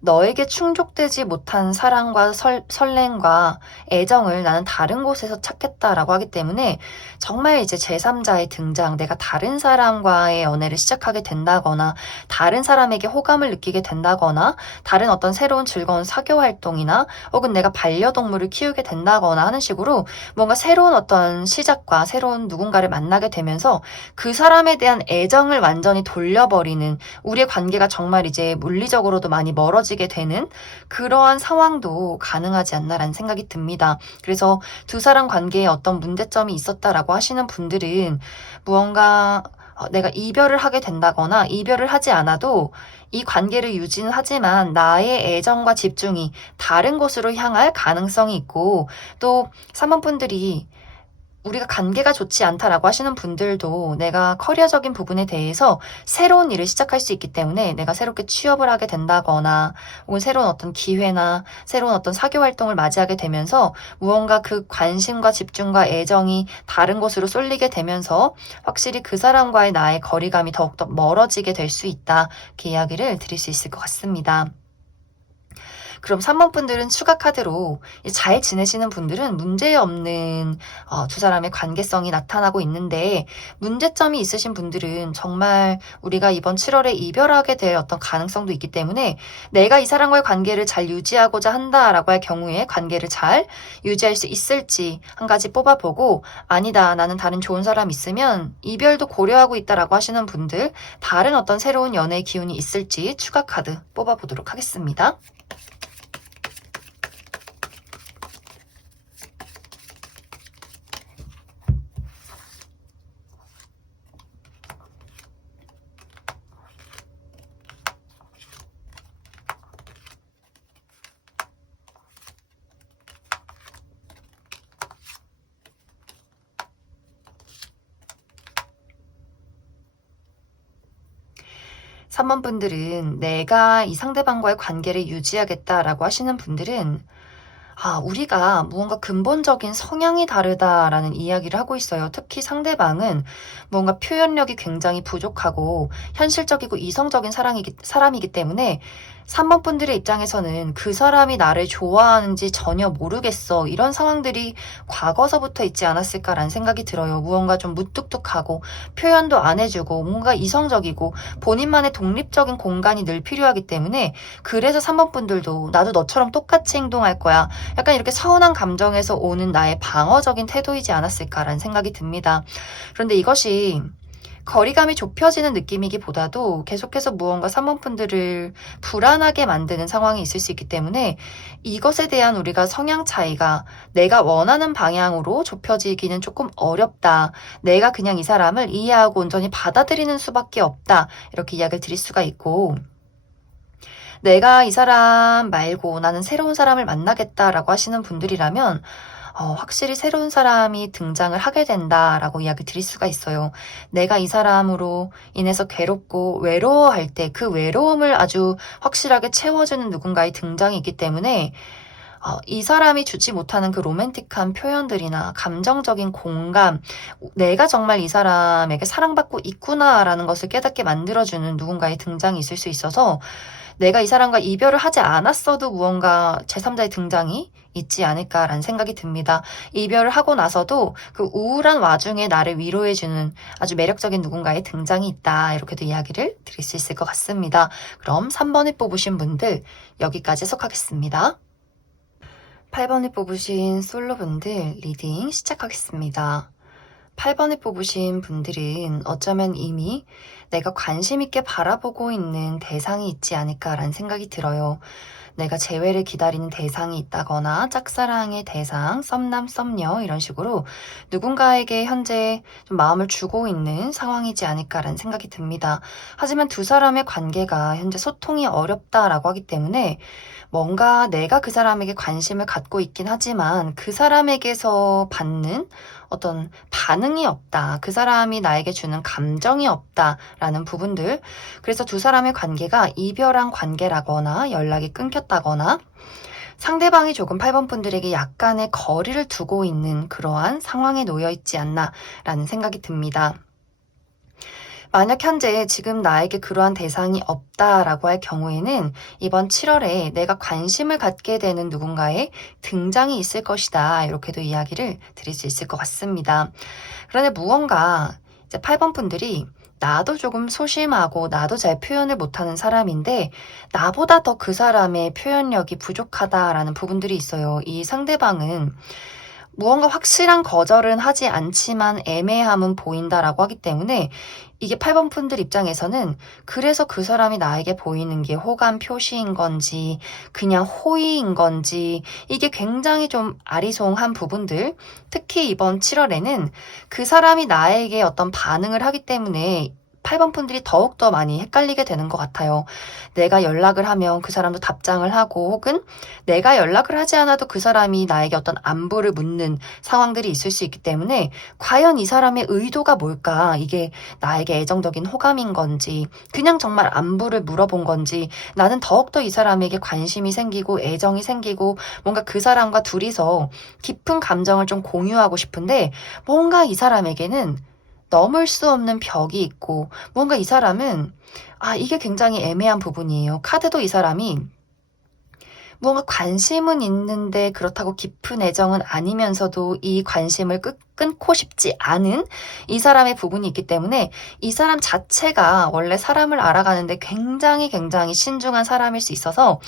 너에게 충족되지 못한 사랑과 설렘과 애정을 나는 다른 곳에서 찾겠다라고 하기 때문에 정말 이제 제3자의 등장, 내가 다른 사람과의 연애를 시작하게 된다거나 다른 사람에게 호감을 느끼게 된다거나 다른 어떤 새로운 즐거운 사교 활동이나 혹은 내가 반려동물을 키우게 된다거나 하는 식으로 뭔가 새로운 어떤 시작과 새로운 누군가를 만나게 되면서 그 사람에 대한 애정을 완전히 돌려버리는 우리의 관계가 정말 이제 물리적으로도 많이 멀어지게 되는 그러한 상황도 가능하지 않나라는 생각이 듭니다. 그래서 두 사람 관계에 어떤 문제점이 있었다라고 하시는 분들은 무언가 내가 이별을 하게 된다거나 이별을 하지 않아도 이 관계를 유지는 하지만 나의 애정과 집중이 다른 곳으로 향할 가능성이 있고 또 3번분들이 우리가 관계가 좋지 않다라고 하시는 분들도 내가 커리어적인 부분에 대해서 새로운 일을 시작할 수 있기 때문에 내가 새롭게 취업을 하게 된다거나 혹은 새로운 어떤 기회나 새로운 어떤 사교 활동을 맞이하게 되면서 무언가 그 관심과 집중과 애정이 다른 곳으로 쏠리게 되면서 확실히 그 사람과의 나의 거리감이 더욱더 멀어지게 될 수 있다. 이렇게 이야기를 드릴 수 있을 것 같습니다. 그럼 3번 분들은 추가 카드로 잘 지내시는 분들은 문제없는 두 사람의 관계성이 나타나고 있는데 문제점이 있으신 분들은 정말 우리가 이번 7월에 이별하게 될 어떤 가능성도 있기 때문에 내가 이 사람과의 관계를 잘 유지하고자 한다라고 할 경우에 관계를 잘 유지할 수 있을지 한 가지 뽑아보고 아니다 나는 다른 좋은 사람 있으면 이별도 고려하고 있다라고 하시는 분들 다른 어떤 새로운 연애의 기운이 있을지 추가 카드 뽑아보도록 하겠습니다. 3번 분들은 내가 이 상대방과의 관계를 유지하겠다라고 하시는 분들은 우리가 무언가 근본적인 성향이 다르다라는 이야기를 하고 있어요. 특히 상대방은 뭔가 표현력이 굉장히 부족하고 현실적이고 이성적인 사람이기 때문에 3번 분들의 입장에서는 그 사람이 나를 좋아하는지 전혀 모르겠어. 이런 상황들이 과거서부터 있지 않았을까라는 생각이 들어요. 무언가 좀 무뚝뚝하고 표현도 안 해주고 뭔가 이성적이고 본인만의 독립적인 공간이 늘 필요하기 때문에 그래서 3번 분들도 나도 너처럼 똑같이 행동할 거야. 약간 이렇게 서운한 감정에서 오는 나의 방어적인 태도이지 않았을까라는 생각이 듭니다. 그런데 이것이 거리감이 좁혀지는 느낌이기보다도 계속해서 무언가 3번 분들을 불안하게 만드는 상황이 있을 수 있기 때문에 이것에 대한 우리가 성향 차이가 내가 원하는 방향으로 좁혀지기는 조금 어렵다. 내가 그냥 이 사람을 이해하고 온전히 받아들이는 수밖에 없다. 이렇게 이야기를 드릴 수가 있고 내가 이 사람 말고 나는 새로운 사람을 만나겠다라고 하시는 분들이라면 확실히 새로운 사람이 등장을 하게 된다라고 이야기 드릴 수가 있어요. 내가 이 사람으로 인해서 괴롭고 외로워할 때 그 외로움을 아주 확실하게 채워주는 누군가의 등장이 있기 때문에 이 사람이 주지 못하는 그 로맨틱한 표현들이나 감정적인 공감, 내가 정말 이 사람에게 사랑받고 있구나라는 것을 깨닫게 만들어주는 누군가의 등장이 있을 수 있어서 내가 이 사람과 이별을 하지 않았어도 무언가 제3자의 등장이 있지 않을까라는 생각이 듭니다. 이별을 하고 나서도 그 우울한 와중에 나를 위로해주는 아주 매력적인 누군가의 등장이 있다. 이렇게도 이야기를 드릴 수 있을 것 같습니다. 그럼 3번을 뽑으신 분들 여기까지 해석하겠습니다. 8번을 뽑으신 솔로분들 리딩 시작하겠습니다. 8번을 뽑으신 분들은 어쩌면 이미 내가 관심 있게 바라보고 있는 대상이 있지 않을까라는 생각이 들어요. 내가 재회를 기다리는 대상이 있다거나 짝사랑의 대상, 썸남, 썸녀 이런 식으로 누군가에게 현재 좀 마음을 주고 있는 상황이지 않을까라는 생각이 듭니다. 하지만 두 사람의 관계가 현재 소통이 어렵다라고 하기 때문에 뭔가 내가 그 사람에게 관심을 갖고 있긴 하지만 그 사람에게서 받는 어떤 반응이 없다. 그 사람이 나에게 주는 감정이 없다라는 부분들. 그래서 두 사람의 관계가 이별한 관계라거나 연락이 끊겼다거나 상대방이 조금 8번 분들에게 약간의 거리를 두고 있는 그러한 상황에 놓여 있지 않나라는 생각이 듭니다. 만약 현재 지금 나에게 그러한 대상이 없다라고 할 경우에는 이번 7월에 내가 관심을 갖게 되는 누군가의 등장이 있을 것이다. 이렇게도 이야기를 드릴 수 있을 것 같습니다. 그런데 무언가 이제 8번 분들이 나도 조금 소심하고 나도 잘 표현을 못하는 사람인데 나보다 더 그 사람의 표현력이 부족하다라는 부분들이 있어요. 이 상대방은 무언가 확실한 거절은 하지 않지만 애매함은 보인다라고 하기 때문에 이게 8번 분들 입장에서는 그래서 그 사람이 나에게 보이는 게 호감 표시인 건지 그냥 호의인 건지 이게 굉장히 좀 아리송한 부분들 특히 이번 7월에는 그 사람이 나에게 어떤 반응을 하기 때문에 8번 분들이 더욱더 많이 헷갈리게 되는 것 같아요. 내가 연락을 하면 그 사람도 답장을 하고 혹은 내가 연락을 하지 않아도 그 사람이 나에게 어떤 안부를 묻는 상황들이 있을 수 있기 때문에 과연 이 사람의 의도가 뭘까? 이게 나에게 애정적인 호감인 건지 그냥 정말 안부를 물어본 건지 나는 더욱더 이 사람에게 관심이 생기고 애정이 생기고 뭔가 그 사람과 둘이서 깊은 감정을 좀 공유하고 싶은데 뭔가 이 사람에게는 넘을 수 없는 벽이 있고 뭔가 이 사람은 이게 굉장히 애매한 부분이에요. 카드도 이 사람이 뭔가 관심은 있는데 그렇다고 깊은 애정은 아니면서도 이 관심을 끊고 싶지 않은 이 사람의 부분이 있기 때문에 이 사람 자체가 원래 사람을 알아가는데 굉장히 굉장히 신중한 사람일 수 있어서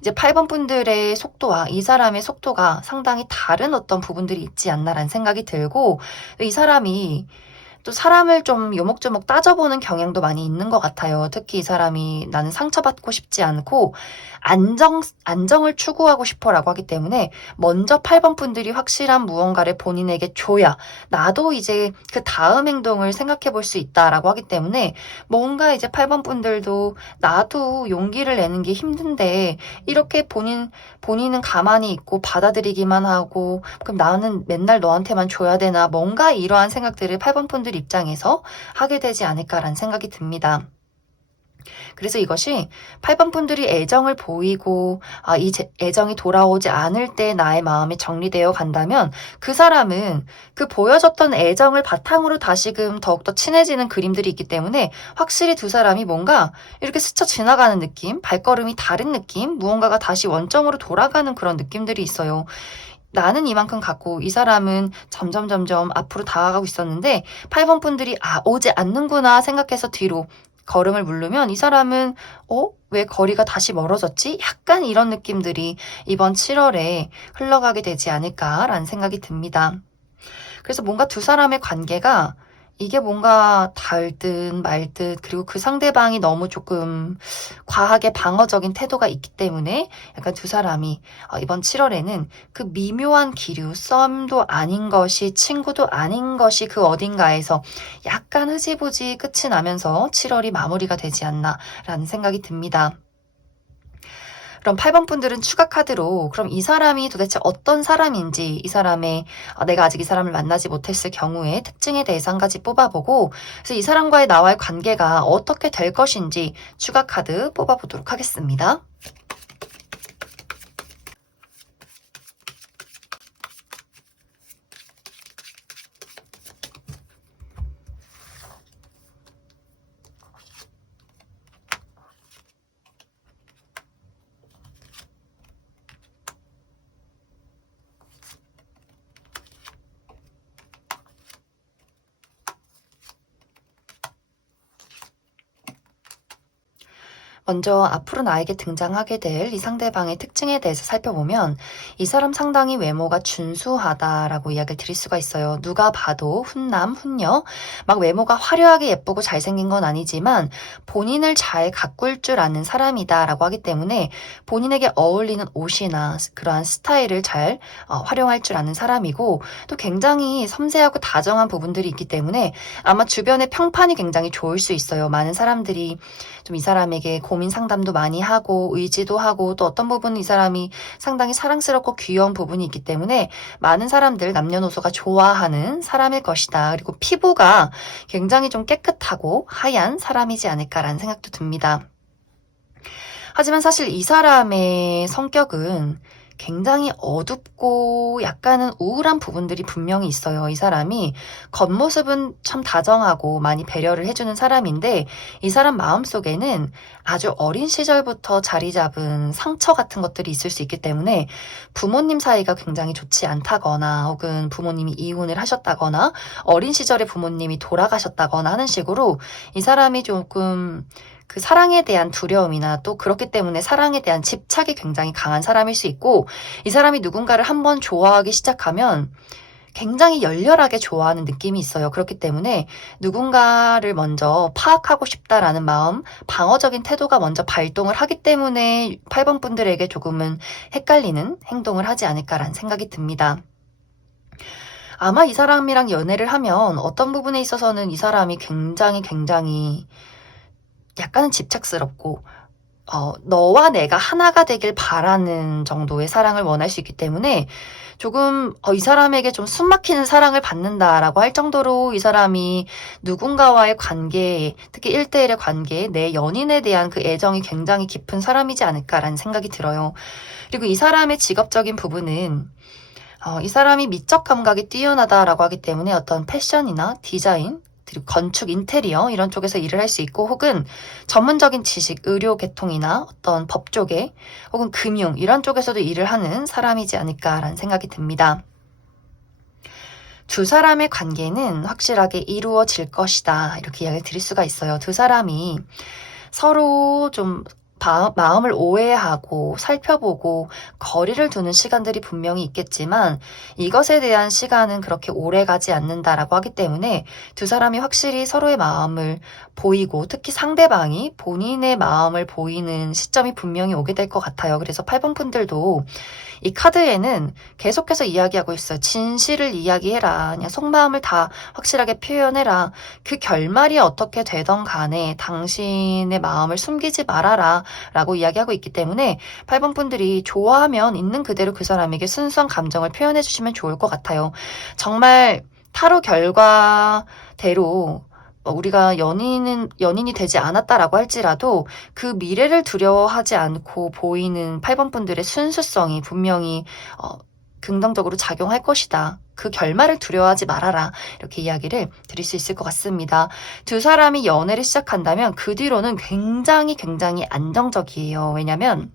이제 8번 분들의 속도와 이 사람의 속도가 상당히 다른 어떤 부분들이 있지 않나라는 생각이 들고 이 사람이 또 사람을 좀 요목조목 따져보는 경향도 많이 있는 것 같아요. 특히 이 사람이 나는 상처받고 싶지 않고 안정을 추구하고 싶어라고 하기 때문에 먼저 8번 분들이 확실한 무언가를 본인에게 줘야 나도 이제 그 다음 행동을 생각해 볼 수 있다라고 하기 때문에 뭔가 이제 8번 분들도 나도 용기를 내는 게 힘든데 이렇게 본인은 가만히 있고 받아들이기만 하고 그럼 나는 맨날 너한테만 줘야 되나 뭔가 이러한 생각들을 8번 분들 입장에서 하게 되지 않을까라는 생각이 듭니다. 그래서 이것이 8번 분들이 애정을 보이고 이 애정이 돌아오지 않을 때 나의 마음이 정리되어 간다면 그 사람은 그 보여줬던 애정을 바탕으로 다시금 더욱더 친해지는 그림들이 있기 때문에 확실히 두 사람이 뭔가 이렇게 스쳐 지나가는 느낌, 발걸음이 다른 느낌, 무언가가 다시 원점으로 돌아가는 그런 느낌들이 있어요. 나는 이만큼 갖고 이 사람은 점점 앞으로 다가가고 있었는데 8번 분들이 오지 않는구나 생각해서 뒤로 걸음을 물르면 이 사람은 왜 거리가 다시 멀어졌지? 약간 이런 느낌들이 이번 7월에 흘러가게 되지 않을까라는 생각이 듭니다. 그래서 뭔가 두 사람의 관계가 이게 뭔가 닿을 듯 말 듯 그리고 그 상대방이 너무 조금 과하게 방어적인 태도가 있기 때문에 약간 두 사람이 이번 7월에는 그 미묘한 기류, 썸도 아닌 것이 친구도 아닌 것이 그 어딘가에서 약간 흐지부지 끝이 나면서 7월이 마무리가 되지 않나라는 생각이 듭니다. 그럼 8번 분들은 추가 카드로 그럼 이 사람이 도대체 어떤 사람인지 이 사람의 내가 아직 이 사람을 만나지 못했을 경우에 특징에 대해서 한 가지 뽑아보고 그래서 이 사람과의 나와의 관계가 어떻게 될 것인지 추가 카드 뽑아보도록 하겠습니다. 먼저 앞으로 나에게 등장하게 될 이 상대방의 특징에 대해서 살펴보면 이 사람 상당히 외모가 준수하다라고 이야기를 드릴 수가 있어요. 누가 봐도 훈남, 훈녀, 막 외모가 화려하게 예쁘고 잘생긴 건 아니지만 본인을 잘 가꿀 줄 아는 사람이다라고 하기 때문에 본인에게 어울리는 옷이나 그러한 스타일을 잘 활용할 줄 아는 사람이고 또 굉장히 섬세하고 다정한 부분들이 있기 때문에 아마 주변의 평판이 굉장히 좋을 수 있어요. 많은 사람들이 좀 이 사람에게 고민 상담도 많이 하고 의지도 하고 또 어떤 부분은 이 사람이 상당히 사랑스럽고 귀여운 부분이 있기 때문에 많은 사람들 남녀노소가 좋아하는 사람일 것이다. 그리고 피부가 굉장히 좀 깨끗하고 하얀 사람이지 않을까라는 생각도 듭니다. 하지만 사실 이 사람의 성격은 굉장히 어둡고 약간은 우울한 부분들이 분명히 있어요. 이 사람이 겉모습은 참 다정하고 많이 배려를 해주는 사람인데 이 사람 마음속에는 아주 어린 시절부터 자리 잡은 상처 같은 것들이 있을 수 있기 때문에 부모님 사이가 굉장히 좋지 않다거나 혹은 부모님이 이혼을 하셨다거나 어린 시절에 부모님이 돌아가셨다거나 하는 식으로 이 사람이 조금 그 사랑에 대한 두려움이나 또 그렇기 때문에 사랑에 대한 집착이 굉장히 강한 사람일 수 있고 이 사람이 누군가를 한번 좋아하기 시작하면 굉장히 열렬하게 좋아하는 느낌이 있어요. 그렇기 때문에 누군가를 먼저 파악하고 싶다라는 마음, 방어적인 태도가 먼저 발동을 하기 때문에 8번 분들에게 조금은 헷갈리는 행동을 하지 않을까라는 생각이 듭니다. 아마 이 사람이랑 연애를 하면 어떤 부분에 있어서는 이 사람이 굉장히 약간은 집착스럽고 너와 내가 하나가 되길 바라는 정도의 사랑을 원할 수 있기 때문에 조금 이 사람에게 좀 숨막히는 사랑을 받는다라고 할 정도로 이 사람이 누군가와의 관계, 특히 1대1의 관계, 내 연인에 대한 그 애정이 굉장히 깊은 사람이지 않을까라는 생각이 들어요. 그리고 이 사람의 직업적인 부분은 이 사람이 미적 감각이 뛰어나다라고 하기 때문에 어떤 패션이나 디자인, 그리고 건축, 인테리어 이런 쪽에서 일을 할 수 있고, 혹은 전문적인 지식, 의료 계통이나 어떤 법 쪽에, 혹은 금융 이런 쪽에서도 일을 하는 사람이지 않을까라는 생각이 듭니다. 두 사람의 관계는 확실하게 이루어질 것이다, 이렇게 이야기를 드릴 수가 있어요. 두 사람이 서로 좀 마음을 오해하고 살펴보고 거리를 두는 시간들이 분명히 있겠지만, 이것에 대한 시간은 그렇게 오래 가지 않는다라고 하기 때문에 두 사람이 확실히 서로의 마음을 보이고, 특히 상대방이 본인의 마음을 보이는 시점이 분명히 오게 될 것 같아요. 그래서 8번 분들도 이 카드에는 계속해서 이야기하고 있어요. 진실을 이야기해라. 그냥 속마음을 다 확실하게 표현해라. 그 결말이 어떻게 되던 간에 당신의 마음을 숨기지 말아라 라고 이야기하고 있기 때문에 8번 분들이 좋아하면 있는 그대로 그 사람에게 순수한 감정을 표현해 주시면 좋을 것 같아요. 정말 타로 결과대로 우리가 연인이 되지 않았다라고 할지라도 그 미래를 두려워하지 않고 보이는 8번 분들의 순수성이 분명히 긍정적으로 작용할 것이다. 그 결말을 두려워하지 말아라. 이렇게 이야기를 드릴 수 있을 것 같습니다. 두 사람이 연애를 시작한다면 그 뒤로는 굉장히 안정적이에요. 왜냐면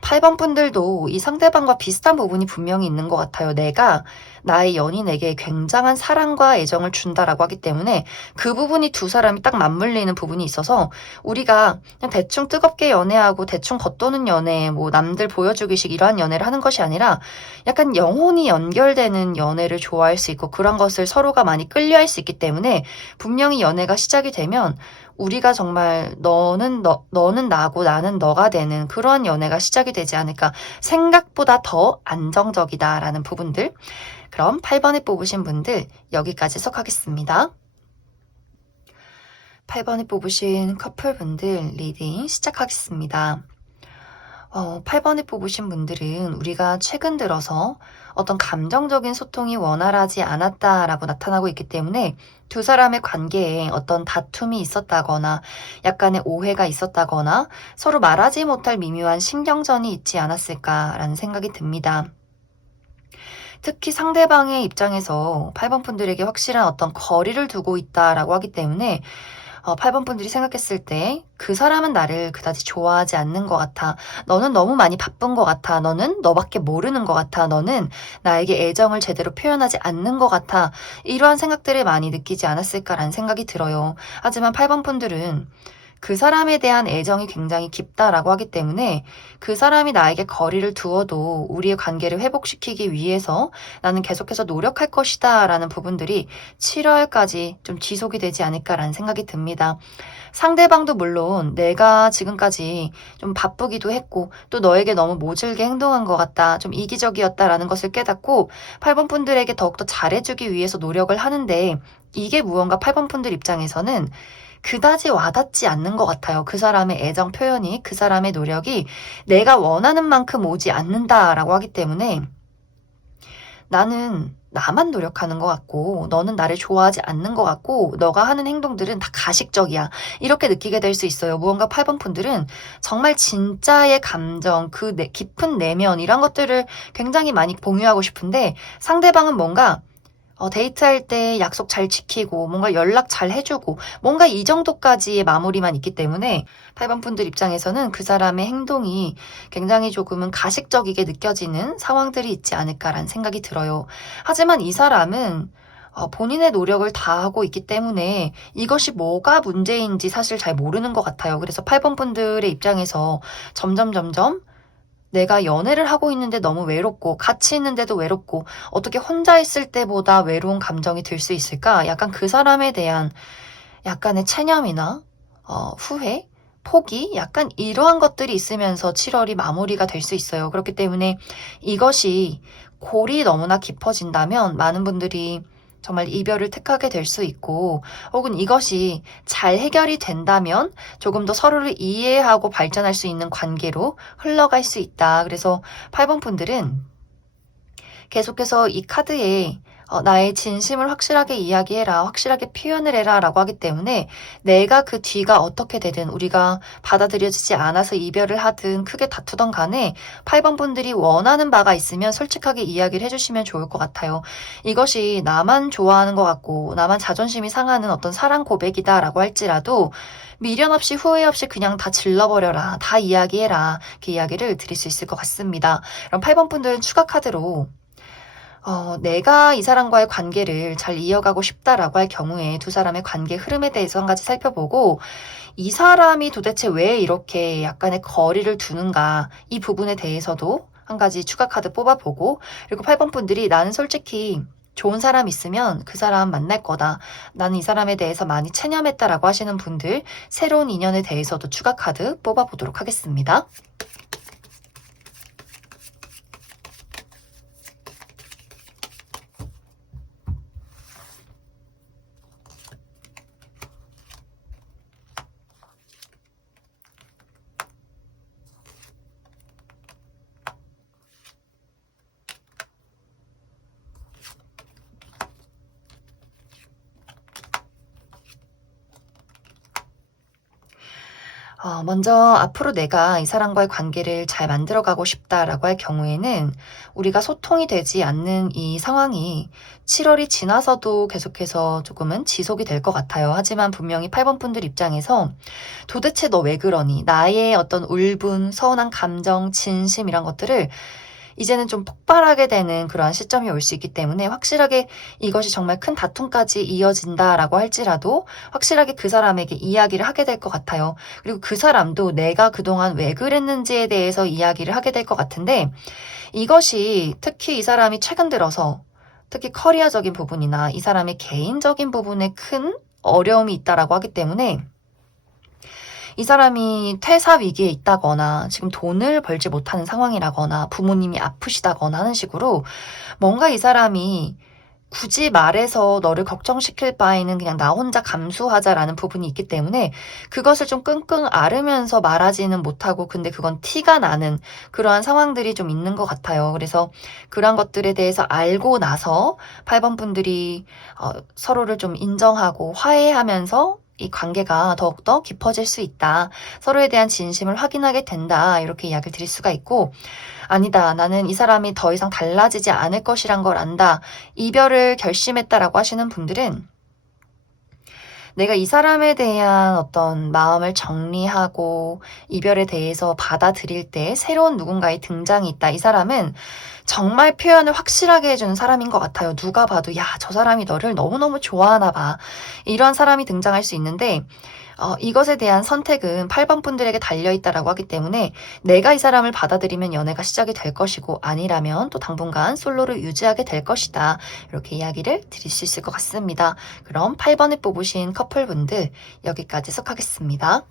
8번 분들도 이 상대방과 비슷한 부분이 분명히 있는 것 같아요. 내가 나의 연인에게 굉장한 사랑과 애정을 준다라고 하기 때문에 그 부분이 두 사람이 딱 맞물리는 부분이 있어서, 우리가 그냥 대충 뜨겁게 연애하고 대충 겉도는 연애, 뭐 남들 보여주기식 이러한 연애를 하는 것이 아니라 약간 영혼이 연결되는 연애를 좋아할 수 있고, 그런 것을 서로가 많이 끌려할 수 있기 때문에 분명히 연애가 시작이 되면 우리가 정말 너는 나고 나는 너가 되는 그런 연애가 시작이 되지 않을까. 생각보다 더 안정적이다라는 부분들. 그럼 8번에 뽑으신 분들 여기까지 해석하겠습니다. 8번에 뽑으신 커플분들 리딩 시작하겠습니다. 8번에 뽑으신 분들은 우리가 최근 들어서 어떤 감정적인 소통이 원활하지 않았다라고 나타나고 있기 때문에 두 사람의 관계에 어떤 다툼이 있었다거나 약간의 오해가 있었다거나 서로 말하지 못할 미묘한 신경전이 있지 않았을까라는 생각이 듭니다. 특히 상대방의 입장에서 8번 분들에게 확실한 어떤 거리를 두고 있다라고 하기 때문에 8번 분들이 생각했을 때 그 사람은 나를 그다지 좋아하지 않는 것 같아. 너는 너무 많이 바쁜 것 같아. 너는 너밖에 모르는 것 같아. 너는 나에게 애정을 제대로 표현하지 않는 것 같아. 이러한 생각들을 많이 느끼지 않았을까라는 생각이 들어요. 하지만 8번 분들은 그 사람에 대한 애정이 굉장히 깊다라고 하기 때문에 그 사람이 나에게 거리를 두어도 우리의 관계를 회복시키기 위해서 나는 계속해서 노력할 것이다 라는 부분들이 7월까지 좀 지속이 되지 않을까라는 생각이 듭니다. 상대방도 물론 내가 지금까지 좀 바쁘기도 했고 또 너에게 너무 모질게 행동한 것 같다, 좀 이기적이었다라는 것을 깨닫고 8번 분들에게 더욱더 잘해주기 위해서 노력을 하는데, 이게 무언가 8번 분들 입장에서는 그다지 와닿지 않는 것 같아요. 그 사람의 애정 표현이, 그 사람의 노력이 내가 원하는 만큼 오지 않는다라고 하기 때문에 나는 나만 노력하는 것 같고 너는 나를 좋아하지 않는 것 같고 너가 하는 행동들은 다 가식적이야, 이렇게 느끼게 될 수 있어요. 무언가 8번 분들은 정말 진짜의 감정, 그 깊은 내면 이런 것들을 굉장히 많이 공유하고 싶은데, 상대방은 뭔가 데이트할 때 약속 잘 지키고 뭔가 연락 잘 해주고 뭔가 이 정도까지의 마무리만 있기 때문에 8번 분들 입장에서는 그 사람의 행동이 굉장히 조금은 가식적이게 느껴지는 상황들이 있지 않을까라는 생각이 들어요. 하지만 이 사람은 본인의 노력을 다하고 있기 때문에 이것이 뭐가 문제인지 사실 잘 모르는 것 같아요. 그래서 8번 분들의 입장에서 점점 내가 연애를 하고 있는데 너무 외롭고 같이 있는데도 외롭고 어떻게 혼자 있을 때보다 외로운 감정이 들 수 있을까? 약간 그 사람에 대한 약간의 체념이나 후회, 포기, 약간 이러한 것들이 있으면서 7월이 마무리가 될 수 있어요. 그렇기 때문에 이것이 골이 너무나 깊어진다면 많은 분들이 정말 이별을 택하게 될 수 있고, 혹은 이것이 잘 해결이 된다면 조금 더 서로를 이해하고 발전할 수 있는 관계로 흘러갈 수 있다. 그래서 8번 분들은 계속해서 이 카드에 나의 진심을 확실하게 이야기해라, 확실하게 표현을 해라 라고 하기 때문에 내가 그 뒤가 어떻게 되든, 우리가 받아들여지지 않아서 이별을 하든 크게 다투던 간에 8번 분들이 원하는 바가 있으면 솔직하게 이야기를 해주시면 좋을 것 같아요. 이것이 나만 좋아하는 것 같고 나만 자존심이 상하는 어떤 사랑 고백이다 라고 할지라도 미련 없이 후회 없이 그냥 다 질러버려라, 다 이야기해라, 그 이야기를 드릴 수 있을 것 같습니다. 그럼 8번 분들은 추가 카드로 내가 이 사람과의 관계를 잘 이어가고 싶다라고 할 경우에 두 사람의 관계 흐름에 대해서 한 가지 살펴보고, 이 사람이 도대체 왜 이렇게 약간의 거리를 두는가, 이 부분에 대해서도 한 가지 추가 카드 뽑아보고, 그리고 8번 분들이 나는 솔직히 좋은 사람 있으면 그 사람 만날 거다, 나는 이 사람에 대해서 많이 체념했다라고 하시는 분들, 새로운 인연에 대해서도 추가 카드 뽑아보도록 하겠습니다. 먼저 앞으로 내가 이 사람과의 관계를 잘 만들어가고 싶다라고 할 경우에는 우리가 소통이 되지 않는 이 상황이 7월이 지나서도 계속해서 조금은 지속이 될 것 같아요. 하지만 분명히 8번 분들 입장에서 도대체 너 왜 그러니? 나의 어떤 울분, 서운한 감정, 진심 이런 것들을 이제는 좀 폭발하게 되는 그러한 시점이 올 수 있기 때문에, 확실하게 이것이 정말 큰 다툼까지 이어진다라고 할지라도 확실하게 그 사람에게 이야기를 하게 될 것 같아요. 그리고 그 사람도 내가 그동안 왜 그랬는지에 대해서 이야기를 하게 될 것 같은데, 이것이 특히 이 사람이 최근 들어서 특히 커리어적인 부분이나 이 사람의 개인적인 부분에 큰 어려움이 있다라고 하기 때문에, 이 사람이 퇴사 위기에 있다거나 지금 돈을 벌지 못하는 상황이라거나 부모님이 아프시다거나 하는 식으로 뭔가 이 사람이 굳이 말해서 너를 걱정시킬 바에는 그냥 나 혼자 감수하자라는 부분이 있기 때문에 그것을 좀 끙끙 앓으면서 말하지는 못하고, 근데 그건 티가 나는 그러한 상황들이 좀 있는 것 같아요. 그래서 그러한 것들에 대해서 알고 나서 8번 분들이 서로를 좀 인정하고 화해하면서 이 관계가 더욱더 깊어질 수 있다, 서로에 대한 진심을 확인하게 된다, 이렇게 이야기를 드릴 수가 있고, 아니다, 나는 이 사람이 더 이상 달라지지 않을 것이란 걸 안다, 이별을 결심했다라고 하시는 분들은 내가 이 사람에 대한 어떤 마음을 정리하고 이별에 대해서 받아들일 때 새로운 누군가의 등장이 있다, 이 사람은 정말 표현을 확실하게 해주는 사람인 것 같아요. 누가 봐도 야, 저 사람이 너를 너무너무 좋아하나 봐, 이런 사람이 등장할 수 있는데, 이것에 대한 선택은 8번 분들에게 달려있다라고 하기 때문에 내가 이 사람을 받아들이면 연애가 시작이 될 것이고, 아니라면 또 당분간 솔로를 유지하게 될 것이다, 이렇게 이야기를 드릴 수 있을 것 같습니다. 그럼 8번을 뽑으신 커플분들 여기까지 속하겠습니다.